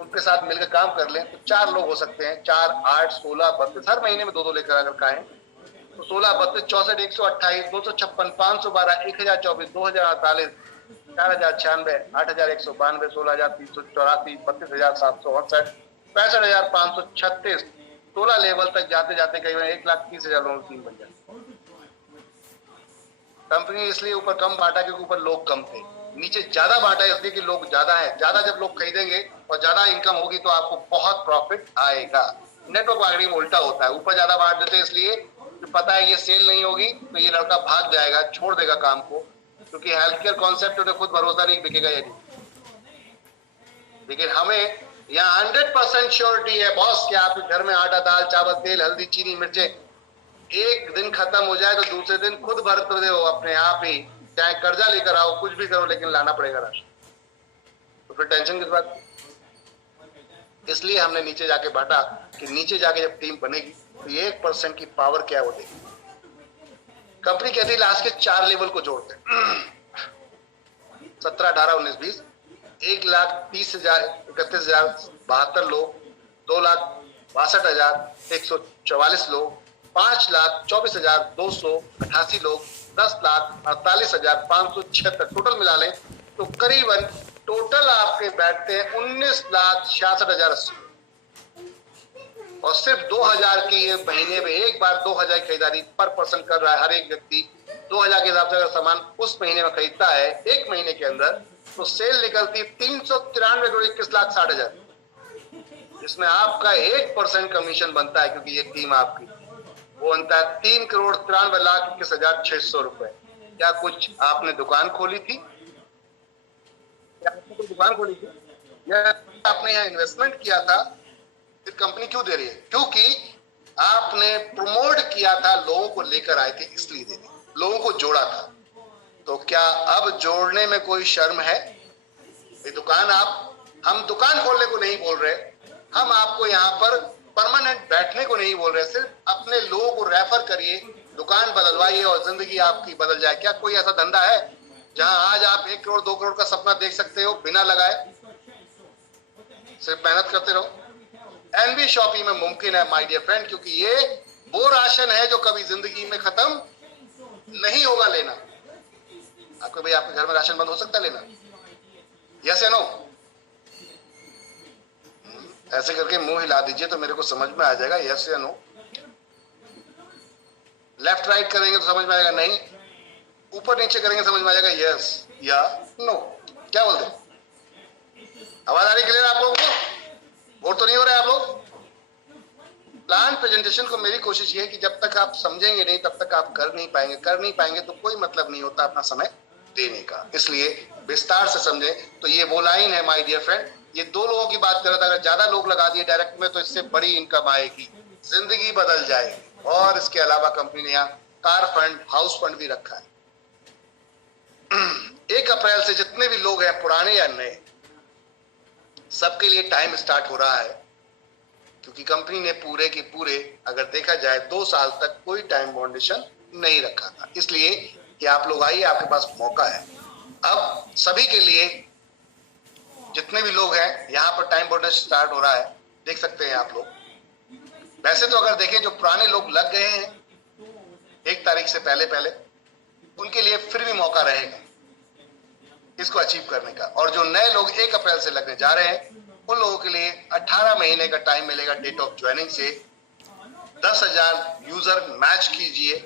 उनके साथ मिलकर काम कर लें, तो 4 लोग हो सकते हैं। 4, 8, 16, 32, हर महीने में 2-2 लेकर अगर कहें तो 16, 32, 64, 128, 256, 512, 1024, 2048, 4096, 8192, 16384, 32768, 65,536, 16 लेवल तक जाते जाते कई बार 1,30,000 लोगों की टीम बन जाती। कंपनी इसलिए ऊपर कम बांटा क्योंकि ऊपर लोग कम थे, नीचे ज्यादा बांटा इसलिए कि लोग ज्यादा है। ज्यादा जब लोग खरीदेंगे और ज्यादा इनकम होगी तो आपको बहुत प्रॉफिट आएगा। नेटवर्क मार्केटिंग में उल्टा होता है, ऊपर ज्यादा बांट देते हैं इसलिए कि पता है ये सेल नहीं होगी तो ये लड़का भाग जाएगा, छोड़ देगा काम को, क्योंकि हेल्थ केयर कॉन्सेप्ट उन्हें खुद भरोसा नहीं बिकेगा या नहीं। लेकिन हमें यहाँ 100% श्योरिटी है बॉस कि आपके घर में आटा, दाल, चावल, तेल, हल्दी, चीनी, मिर्चे एक दिन खत्म हो जाए तो दूसरे दिन खुद भरते हो अपने आप ही, चाहे कर्जा लेकर आओ, कुछ भी करो, लेकिन लाना पड़ेगा राशन। तो फिर टेंशन किस बात की? इसलिए हमने नीचे जाके बांटा कि नीचे जाके जब टीम बनेगी तो ये 1% की पावर क्या है वो देगी। कंपनी कहती है लास्ट के 4 लेवल को जोड़ते हैं 17, 18, 19, 20, 1,30,000, 31,072 लोग, 2,62,144 लोग, 5,24,288 लोग, 10,48,576 टोटल मिला लें तो करीबन टोटल आपके बैठते हैं 19,66,080 और सिर्फ 2,000 की ये महीने में एक बार 2,000 की खरीदारी पर पर्सन कर रहा है। हर एक व्यक्ति 2,000 के हिसाब से अगर सामान उस महीने में खरीदता है एक महीने के अंदर तो सेल निकलती 393 करोड़ 21,60,000, जिसमें आपका 1% कमीशन बनता है क्योंकि ये टीम आपकी वो बनता है 3,93,21,600 रुपए। क्या कुछ आपने दुकान खोली थी? क्या आपने कोई दुकान खोली थी या आपने यहाँ इन्वेस्टमेंट किया था? फिर कंपनी क्यों दे रही है? क्योंकि आपने प्रमोट किया था, लोगों को लेकर आए थे इसलिए दे रही, लोगों को जोड़ा था। तो क्या अब जोड़ने में कोई शर्म है? ये दुकान हम दुकान खोलने को नहीं बोल रहे, हम आपको यहाँ पर परमानेंट बैठने को नहीं बोल रहे, सिर्फ अपने लोगों को रेफर करिए, दुकान बदलवाइए और जिंदगी आपकी बदल जाए। क्या कोई ऐसा धंधा है जहां आज आप 1 करोड़ 2 करोड़ का सपना देख सकते हो बिना लगाए? सिर्फ मेहनत करते रहो। एनबी शॉपी में मुमकिन है माय डियर फ्रेंड, क्योंकि ये वो राशन है जो कभी जिंदगी में खत्म नहीं होगा लेना। आपको भाई आपके घर में राशन बंद हो सकता है लेना? यस या नो? ऐसे करके मुंह हिला दीजिए तो मेरे को समझ में आ जाएगा यस या नो। लेफ्ट राइट करेंगे तो समझ में आएगा नहीं, ऊपर नीचे करेंगे समझ में आ जाएगा यस या नो। क्या बोलते हैं? आवाज आ रही क्लियर आप लोगों को? बोर तो नहीं हो रहे आप लोग? प्लान प्रेजेंटेशन को मेरी कोशिश ये है कि जब तक आप समझेंगे नहीं तब तक आप कर नहीं पाएंगे तो कोई मतलब नहीं होता अपना समय देने का। इसलिए विस्तार से समझे तो ये वो लाइन है माय डियर फ्रेंड, ये 2 लोगों की बात कर रहा था, अगर ज्यादा लोग लगा दिए डायरेक्ट में तो इससे बड़ी इनकम आएगी, जिंदगी बदल जाएगी। और इसके अलावा कंपनी ने यहाँ कार फंड, हाउस फंड भी रखा है। 1 अप्रैल से जितने भी लोग हैं पुराने या नए, सबके लिए टाइम स्टार्ट हो रहा है, क्योंकि कंपनी ने पूरे के पूरे अगर देखा जाए 2 साल तक कोई टाइम बाउंडेशन नहीं रखा था। इसलिए कि आप लोग आइए, आपके पास मौका है। अब सभी के लिए जितने भी लोग हैं यहाँ पर टाइम बाउंडेशन स्टार्ट हो रहा है, देख सकते हैं आप लोग। वैसे तो अगर देखें जो पुराने लोग लग गए हैं 1 तारीख से पहले उनके लिए फिर भी मौका रहेगा इसको अचीव करने का, और जो नए लोग 1 अप्रैल से लगने जा रहे हैं उन लोगों के लिए 18 महीने का टाइम मिलेगा डेट ऑफ ज्वाइनिंग से। 10,000 यूजर मैच कीजिए,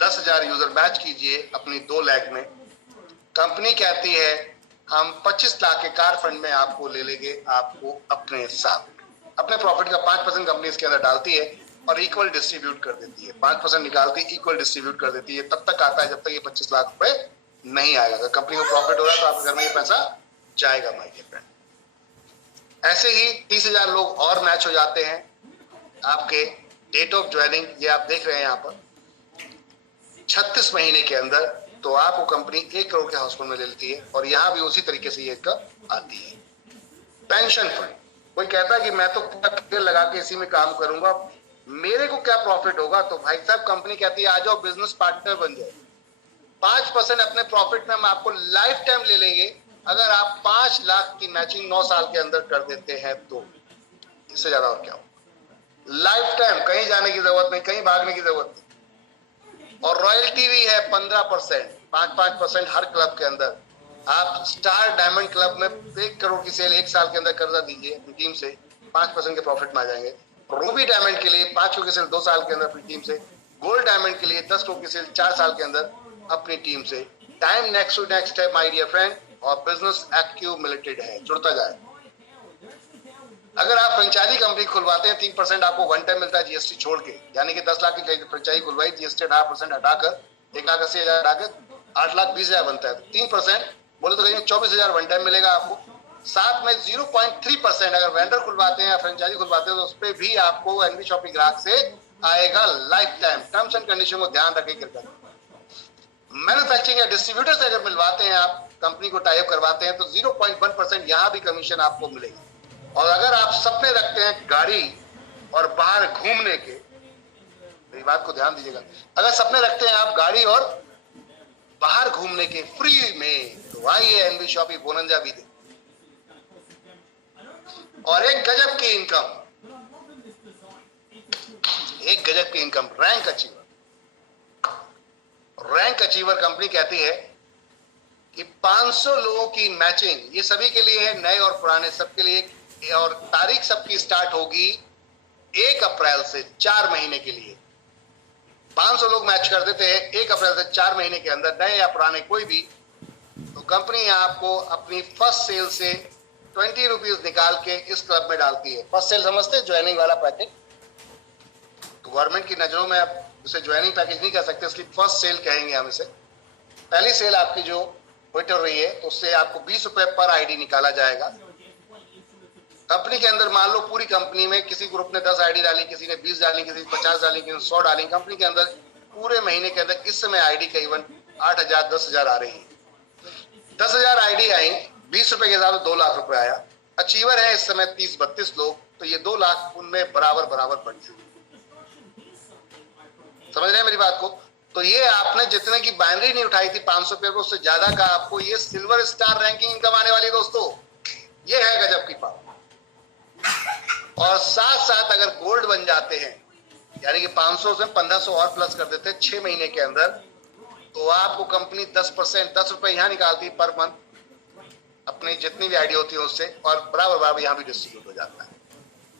10,000 यूजर मैच कीजिए अपनी 2 लाख में। कंपनी कहती है हम 25 लाख के कार फंड में आपको ले लेंगे, आपको अपने साथ अपने प्रॉफिट का 5% कंपनी इसके अंदर डालती है और इक्वल डिस्ट्रीब्यूट कर देती है। 5% निकालती है, इक्वल डिस्ट्रीब्यूट कर देती है। तब तक आता है जब तक ये 25 लाख रुपए नहीं आएगा। अगर कंपनी को प्रॉफिट हो रहा है तो आपके घर में ये पैसा जाएगा माय डियर फ्रेंड। ऐसे ही 30,000 लोग और मैच हो जाते हैं आपके डेट ऑफ ज्वाइनिंग, ये आप देख रहे हैं यहाँ पर 36 महीने के अंदर, तो आपको कंपनी 1 करोड़ के हाउस फंड में ले लेती है। और यहाँ भी उसी तरीके से ये आती है। पेंशन फंड, कोई कहता है कि मैं तो पूरा लगा के इसी में काम करूंगा, मेरे को क्या प्रॉफिट होगा? तो भाई साहब कंपनी कहती है आ जाओ बिजनेस पार्टनर बन जाओ। 5% अपने प्रॉफिट में हम आपको लाइफ टाइम ले लेंगे अगर आप 5 लाख की मैचिंग 9 साल के अंदर कर देते हैं तो। इससे ज्यादा और क्या हो? लाइफ टाइम, कहीं जाने की जरूरत नहीं, कहीं भागने की जरूरत नहीं। और रॉयल्टी भी है 15%, 5% हर क्लब के अंदर। आप स्टार डायमंड क्लब में 1 करोड़ की सेल 1 साल के अंदर कर्जा दीजिए अपनी टीम से, 5% के प्रॉफिट में आ जाएंगे। रूबी डायमंड के लिए 5 करोड़ की सेल 2 साल के अंदर अपनी टीम से, गोल्ड डायमंड के लिए 10 करोड़ की सेल 4 साल के अंदर अपनी टीम से। टाइम नेक्स्ट टू नेक्स्ट है माय डियर फ्रेंड, और बिजनेस एक्यूमुलेटेड है, जुड़ता जाए। अगर आप फ्रेंचाइजी कंपनी खुलवाते हैं 3% आपको वन टाइम मिलता है जीएसटी छोड़ के, यानी कि 10 लाख की फ्रेंचाइजी खुलवाई, जीएसटी 18% हटाकर 1,80,000 हटाकर 8,20,000 बनता है। 3% बोले तो कहीं 24,000 वन टाइम मिलेगा आपको। साथ में 0.3% अगर वेंडर खुलवाते हैं या फ्रेंचाइजी खुलवाते हैं तो उस पर भी आपको एनवी शॉपिंग ग्राहक से आएगा life time. Terms and condition को ध्यान रखें कृपया। मैन्युफैक्चरिंग या डिस्ट्रीब्यूटर से अगर मिलवाते हैं आप, कंपनी को टाई अप करवाते हैं तो 0.1% यहाँ भी कमीशन आपको मिलेगी। और अगर आप सपने रखते हैं गाड़ी और बाहर घूमने के, मेरी बात को ध्यान दीजिएगा, अगर सपने रखते हैं आप गाड़ी और बाहर घूमने के फ्री में, तो आइए एनवी शॉपी बोनंजा भी दे। और एक गजब की इनकम, एक गजब की income, rank achiever. Rank achiever company कहती है कि 500 लोगों की मैचिंग, ये सभी के लिए है, नए और पुराने सबके लिए, और तारीख सबकी स्टार्ट होगी 1 अप्रैल से 4 महीने के लिए। 500 लोग मैच कर देते हैं 1 अप्रैल से 4 महीने के अंदर, नए या पुराने कोई भी। तो कंपनी आपको अपनी फर्स्ट सेल से 20 रुपीज निकाल के इस क्लब में डालती है। फर्स्ट सेल समझते हैं, ज्वाइनिंग वाला पैकेज। तो गवर्नमेंट की नजरों में आप उसे ज्वाइनिंग पैकेज नहीं कह सकते, इसलिए फर्स्ट सेल कहेंगे हम इसे। पहली सेल आपकी जो हिट हो रही है तो उससे आपको 20 रुपए पर आईडी निकाला जाएगा। कंपनी के अंदर मान लो पूरी कंपनी में किसी ग्रुप ने 10 आईडी डाली, किसी ने 20 डाली, किसी ने 50 डाली, किसी ने 100 डाली। कंपनी के अंदर पूरे महीने के अंदर इस समय आईडी करीबन 8,000 10,000 आ रही है। 10,000 आईडी आई, 20 रुपए के हिसाब से 2 लाख रुपए आया। अचीवर है इस समय 30-32 लोग, तो ये 2 लाख उनमें बराबर बराबर बढ़ चुके। समझ रहे हैं मेरी बात को? तो ये आपने जितने की बाइनरी नहीं उठाई थी 500 रुपए को, उससे ज्यादा का आपको ये सिल्वर स्टार रैंकिंग इनकम आने वाली है दोस्तों। ये है गजब की बात। और साथ साथ अगर गोल्ड बन जाते हैं, यानी कि 500 से 1500 और प्लस कर देते हैं 6 महीने के अंदर, तो आपको कंपनी 10% 10 रुपए यहाँ निकालती है पर मंथ, अपनी जितनी भी आईडी होती है उससे, और बराबर बराबर यहाँ भी डिस्ट्रीब्यूट हो जाता है।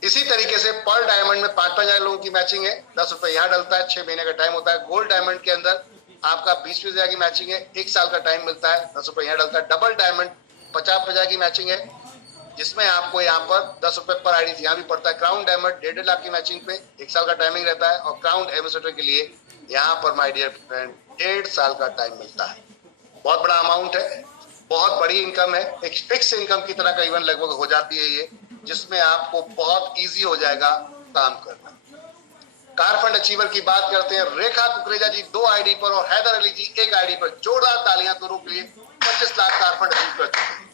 इसी तरीके से पर डायमंड में 5,000 लोगों की मैचिंग है, 10 रुपए यहाँ डलता है, 6 महीने का टाइम होता है। गोल्ड डायमंड के अंदर आपका 20,000 की मैचिंग है, 1 साल का टाइम मिलता है, 10 रुपए यहाँ डलता है। डबल डायमंड 50,000 की मैचिंग है, जिसमें आपको यहाँ पर 10 रुपए पर आईडी यहाँ भी पड़ता है। क्राउन डायमंड 1.5 लाख की मैचिंग पे 1 साल का टाइमिंग रहता है, और क्राउन एम्बेसडर के लिए यहाँ पर माय डियर फ्रेंड 1.5 साल का टाइम मिलता है। बहुत बड़ा अमाउंट है, बहुत बड़ी इनकम है, एक फिक्स इनकम की तरह करीबन लगभग हो जाती है ये, जिसमें आपको बहुत इजी हो जाएगा काम करना। कार फंड अचीवर की बात करते हैं। रेखा कुकरेजा जी 2 आईडी पर और हैदर अली जी 1 आईडी पर, जोरदार तालियां दोनों के लिए। 25 लाख कार फंड अचीव कर चुके हैं।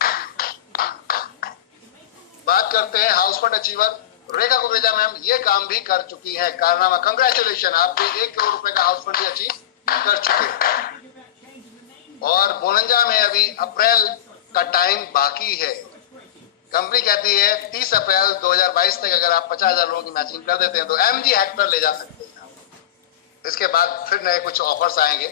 बात करते हैं हाउस फंड अचीवर। रेखा कुकरेजा मैम ये काम भी कर चुकी है, कारनामा, कंग्रेचुलेशन, आप भी 1 करोड़ रुपए का हाउस फंड भी अचीव कर चुके हैं। और बोनंजा में अभी अप्रैल का टाइम बाकी है। कंपनी कहती है 30 अप्रैल 2022 तक अगर आप 50,000 लोगों की मैचिंग कर देते हैं तो एमजी हेक्टर ले जा सकते हैं। इसके बाद फिर नए कुछ ऑफर्स आएंगे।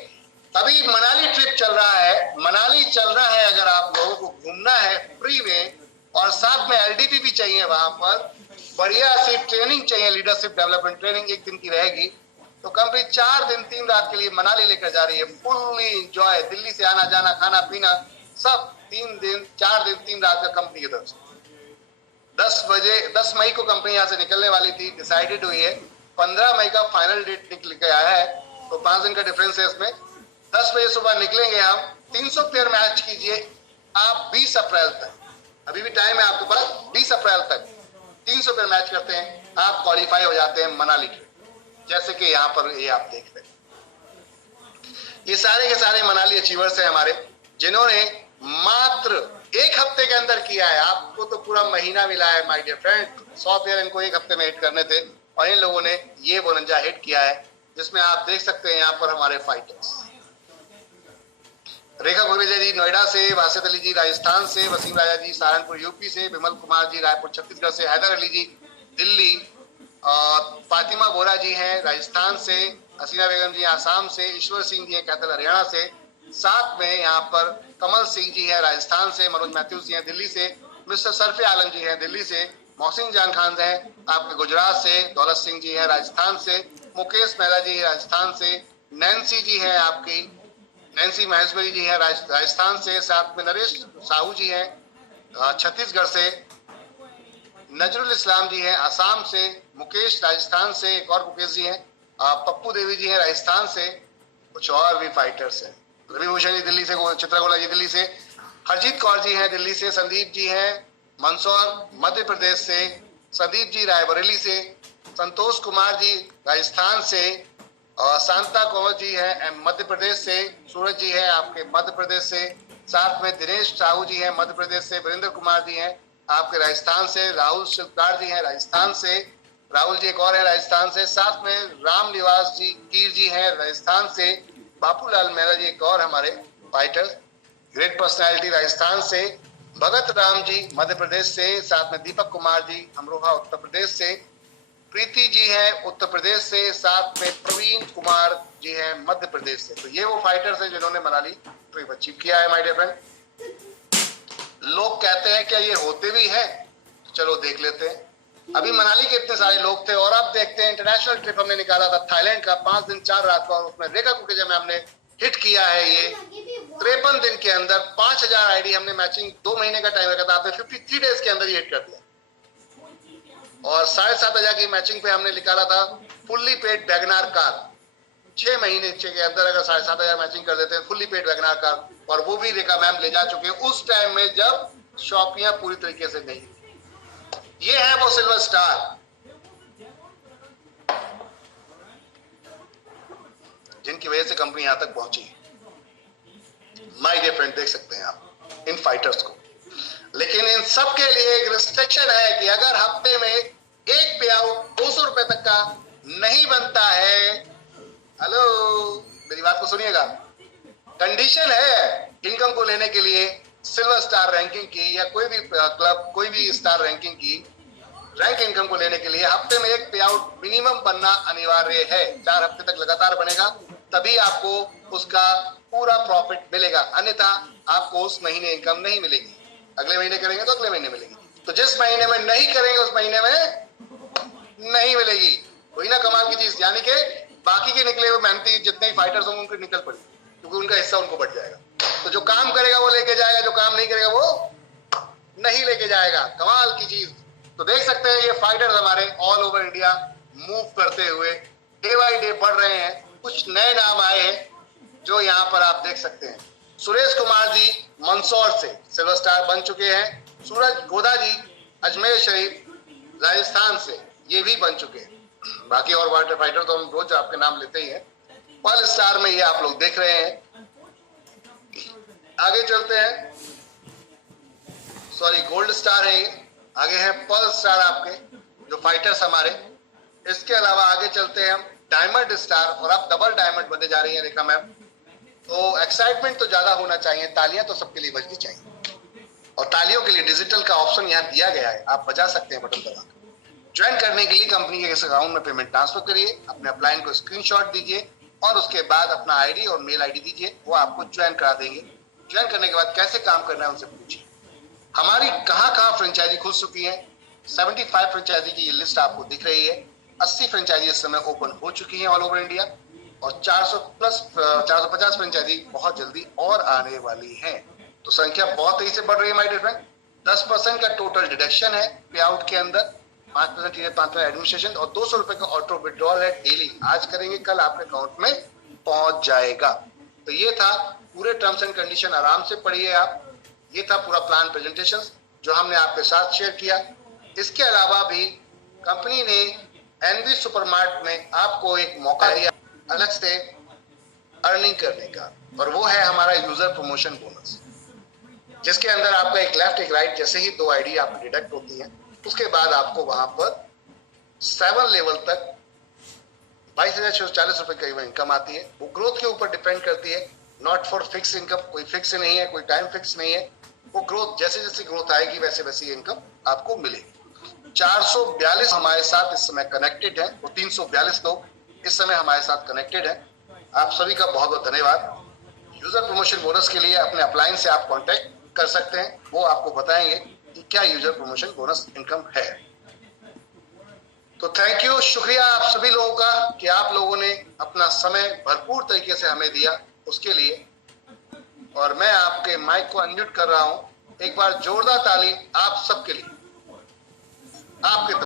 अभी मनाली ट्रिप चल रहा है, मनाली चल रहा है, अगर आप लोगों को घूमना है फ्री में और साथ में एलडीपी भी चाहिए, वहां पर बढ़िया सी ट्रेनिंग चाहिए, लीडरशिप डेवलपमेंट ट्रेनिंग 1 दिन की रहेगी, तो कंपनी 4 दिन 3 रात के लिए मनाली लेकर जा रही है। फुल्ली एंजॉय, दिल्ली से आना जाना खाना पीना सब 3 दिन 4 दिन 3 रात का कंपनी की तरफ से। 10 मई को कंपनी यहाँ से निकलने वाली थी, डिसाइडेड हुई है। 15 मई का फाइनल डेट निकल के आया है, तो 5 दिन का डिफरेंस है इसमें। 10 बजे सुबह निकलेंगे हम। 300 पेयर मैच कीजिए आप 20 अप्रैल तक, अभी भी टाइम है आपके पास। 20 अप्रैल तक 300 पेयर मैच करते हैं, आप क्वालिफाई हो जाते हैं मनाली के। जैसे कि यहाँ पर ये आप देख रहे हैं, ये सारे के सारे मनाली अचीवर्स हैं हमारे, जिन्होंने मात्र 1 हफ्ते के अंदर किया है। आपको तो पूरा महीना मिला है माय डियर फ्रेंड। 100 पेयर इनको 1 हफ्ते में हिट करने थे, और इन लोगों ने ये बोनंजा हिट किया है, जिसमें आप देख सकते हैं यहाँ पर हमारे फाइटर्स। रेखा कुकरेजा जी नोएडा से, वासित अली जी राजस्थान से, वसीम राजा जी सहारनपुर यूपी से, विमल कुमार जी रायपुर छत्तीसगढ़ से, हैदर अली जी दिल्ली, फातिमा बोरा जी हैं राजस्थान से, हसीना बेगम जी आसाम से, ईश्वर सिंह जी हैं कैथल हरियाणा से, साथ में यहाँ पर कमल सिंह जी हैं राजस्थान से, मनोज मैथ्यूज जी हैं दिल्ली से, मिस्टर सरफे आलम जी हैं दिल्ली से, मोहसिन जान खान हैं आपके गुजरात से, दौलत सिंह जी हैं राजस्थान से, मुकेश मेहरा जी राजस्थान से, नैन्सी जी हैं आपकी, नैन्सी महेश्वरी जी हैं राजस्थान से, साथ में नरेश साहू जी हैं छत्तीसगढ़ से, नजरुल इस्लाम जी हैं असम से, मुकेश राजस्थान से, एक और मुकेश जी हैं, पप्पू देवी जी हैं राजस्थान से, कुछ और भी फाइटर्स हैं, रवि भूषण जी दिल्ली से, चित्रागोला जी दिल्ली से, हरजीत कौर जी हैं दिल्ली से, संदीप जी हैं मंदसौर मध्य प्रदेश से, संदीप जी रायबरेली से, संतोष कुमार जी राजस्थान से, और शांता कंवर जी हैं मध्य प्रदेश से, सूरज जी हैं आपके मध्य प्रदेश से, साथ में दिनेश साहू जी हैं मध्य प्रदेश से, वीरेंद्र कुमार जी हैं आपके राजस्थान से, राहुल शिल्पकार जी हैं राजस्थान से, राहुल जी एक और है राजस्थान से, साथ में राम निवास जी कीर जी हैं राजस्थान से, बापूलाल मेहरा जी एक और हमारे फाइटर ग्रेट पर्सनालिटी राजस्थान से, भगत राम जी मध्य प्रदेश से, साथ में दीपक कुमार जी अमरोहा उत्तर प्रदेश से, प्रीति जी हैं उत्तर प्रदेश से, साथ में प्रवीण कुमार जी हैं मध्य प्रदेश से। तो ये वो फाइटर्स हैं जिन्होंने मनाली ट्रिप अचीव किया है माय डियर फ्रेंड। लोग कहते हैं क्या ये होते भी हैं, तो चलो देख लेते हैं। अभी मनाली के इतने सारे लोग थे और अब देखते हैं इंटरनेशनल ट्रिप हमने निकाला था थाईलैंड का 5 दिन 4 रात का, और उसमें रेखा कुकरेजा में हमने हिट किया है ये 53 दिन के अंदर 5000 आईडी हमने मैचिंग 2 महीने का टाइम रखा था, आपने 53 डेज के अंदर ये हिट कर दिया। और 7500 की मैचिंग पे हमने निकाला था फुल्ली पेड वैगनार कार, 6 महीने के अंदर अगर 7500 मैचिंग कर देते हैं फुल्ली पेड वैगनार कार, और वो भी रेखा मैम ले जा चुके हैं उस टाइम में जब शॉपियां पूरी तरीके से नहीं। ये है वो सिल्वर स्टार जिनकी वजह से कंपनी यहां तक पहुंची। माय डियर फ्रेंड देख सकते हैं आप इन फाइटर्स को, लेकिन इन सब के लिए एक रिस्ट्रिक्शन है कि अगर हफ्ते में एक पे आउट 200 रुपए तक का नहीं बनता है, हेलो मेरी बात को सुनिएगा, कंडीशन है इनकम को लेने के लिए सिल्वर स्टार रैंकिंग की या कोई भी क्लब कोई भी स्टार रैंकिंग की रैंक इनकम को लेने के लिए हफ्ते में एक पे आउट मिनिमम बनना अनिवार्य है। 4 हफ्ते तक लगातार बनेगा तभी आपको उसका पूरा प्रॉफिट मिलेगा, अन्यथा आपको उस महीने इनकम नहीं मिलेगी। अगले महीने करेंगे तो अगले महीने मिलेगी, तो जिस महीने में नहीं करेंगे उस महीने में नहीं मिलेगी। कोई ना कमाल की चीज, यानी कि बाकी के निकले हुए मेहनती जितने ही फाइटर्स होंगे उनके निकल पड़े, क्योंकि उनका हिस्सा उनको बढ़ जाएगा। तो जो काम करेगा वो लेके जाएगा, जो काम नहीं करेगा वो नहीं लेके जाएगा। कमाल की चीज। तो देख सकते हैं ये फाइटर्स हमारे ऑल ओवर इंडिया मूव करते हुए डे बाई डे बढ़ रहे हैं। कुछ नए नाम आए हैं जो यहाँ पर आप देख सकते हैं। सुरेश कुमार जी मंदसौर से सिल्वर स्टार बन चुके हैं। सूरज गोदा जी अजमेर शरीफ राजस्थान से ये भी बन चुके हैं। बाकी और वाटर फाइटर तो हम रोज आपके नाम लेते ही हैं। पर्ल स्टार में ये आप लोग देख रहे हैं। आगे चलते हैं, सॉरी गोल्ड स्टार है ये, आगे है पर्ल स्टार आपके जो फाइटर्स हमारे। इसके अलावा आगे चलते हैं हम डायमंड स्टार, और अब डबल डायमंड बनने जा रही है रेखा मैम। तो एक्साइटमेंट तो ज्यादा होना चाहिए, तालियां तो सबके लिए बजनी चाहिए, और तालियों के लिए डिजिटल का ऑप्शन यहाँ दिया गया है, आप बजा सकते हैं बटन दबा। ज्वाइन करने के लिए कंपनी के अकाउंट में पेमेंट ट्रांसफर करिए, अपने अपलाइन को स्क्रीनशॉट दीजिए और उसके बाद अपना आईडी और मेल आईडी दीजिए, वो आपको ज्वाइन करा देंगे। ज्वाइन करने के बाद कैसे काम करना है उनसे पूछिए। हमारी कहाँ फ्रेंचाइजी खुल चुकी है, 75 फ्रेंचाइजी की ये लिस्ट आपको दिख रही है। 80 फ्रेंचाइजी इस समय ओपन हो चुकी है ऑल ओवर इंडिया, और 450 फ्रेंचाइजी बहुत जल्दी और आने वाली है। तो संख्या बहुत तेजी से बढ़ रही है माय डियर फ्रेंड। 10% का टोटल डिडक्शन है पे आउट के अंदर, 5% एडमिनिस्ट्रेशन, और 200 रुपए का ऑटो विड्रॉल है डेली। आज करेंगे कल आपके अकाउंट में पहुंच जाएगा। तो ये था पूरे टर्म्स एंड कंडीशन, आराम से पढ़िए आप। ये था पूरा प्लान प्रेजेंटेशन जो हमने आपके साथ शेयर किया। इसके अलावा भी कंपनी ने एनवी सुपरमार्ट में आपको एक मौका दिया अलग से अर्निंग करने का, और वो है हमारा यूजर प्रमोशन बोनस, जिसके अंदर आपका एक लेफ्ट एक राइट जैसे ही 2 आईडी आप डिडक्ट होती हैं, उसके बाद आपको वहां पर 7 लेवल तक 22,040 रुपए की इनकम आती है। वो ग्रोथ के ऊपर डिपेंड करती है, नॉट फॉर फिक्स इनकम, कोई फिक्स नहीं है, कोई टाइम फिक्स नहीं है। वो ग्रोथ जैसे जैसे ग्रोथ आएगी वैसे वैसे इनकम आपको मिलेगी। 442 हमारे साथ इस समय कनेक्टेड है, वो 342 लोग इस समय हमारे साथ कनेक्टेड है। आप सभी का बहुत बहुत धन्यवाद। यूजर प्रमोशन बोनस के लिए अपने अपलाइन से आप कांटेक्ट कर सकते हैं, वो आपको बताएंगे कि क्या यूजर प्रमोशन बोनस इनकम है। तो थैंक यू, शुक्रिया आप सभी लोगों का कि आप लोगों ने अपना समय भरपूर तरीके से हमें दिया, उसके लिए। और मैं आपके माइक को अनम्यूट कर रहा हूं। एक बार जोरदार ताली आप सबके लिए, आपके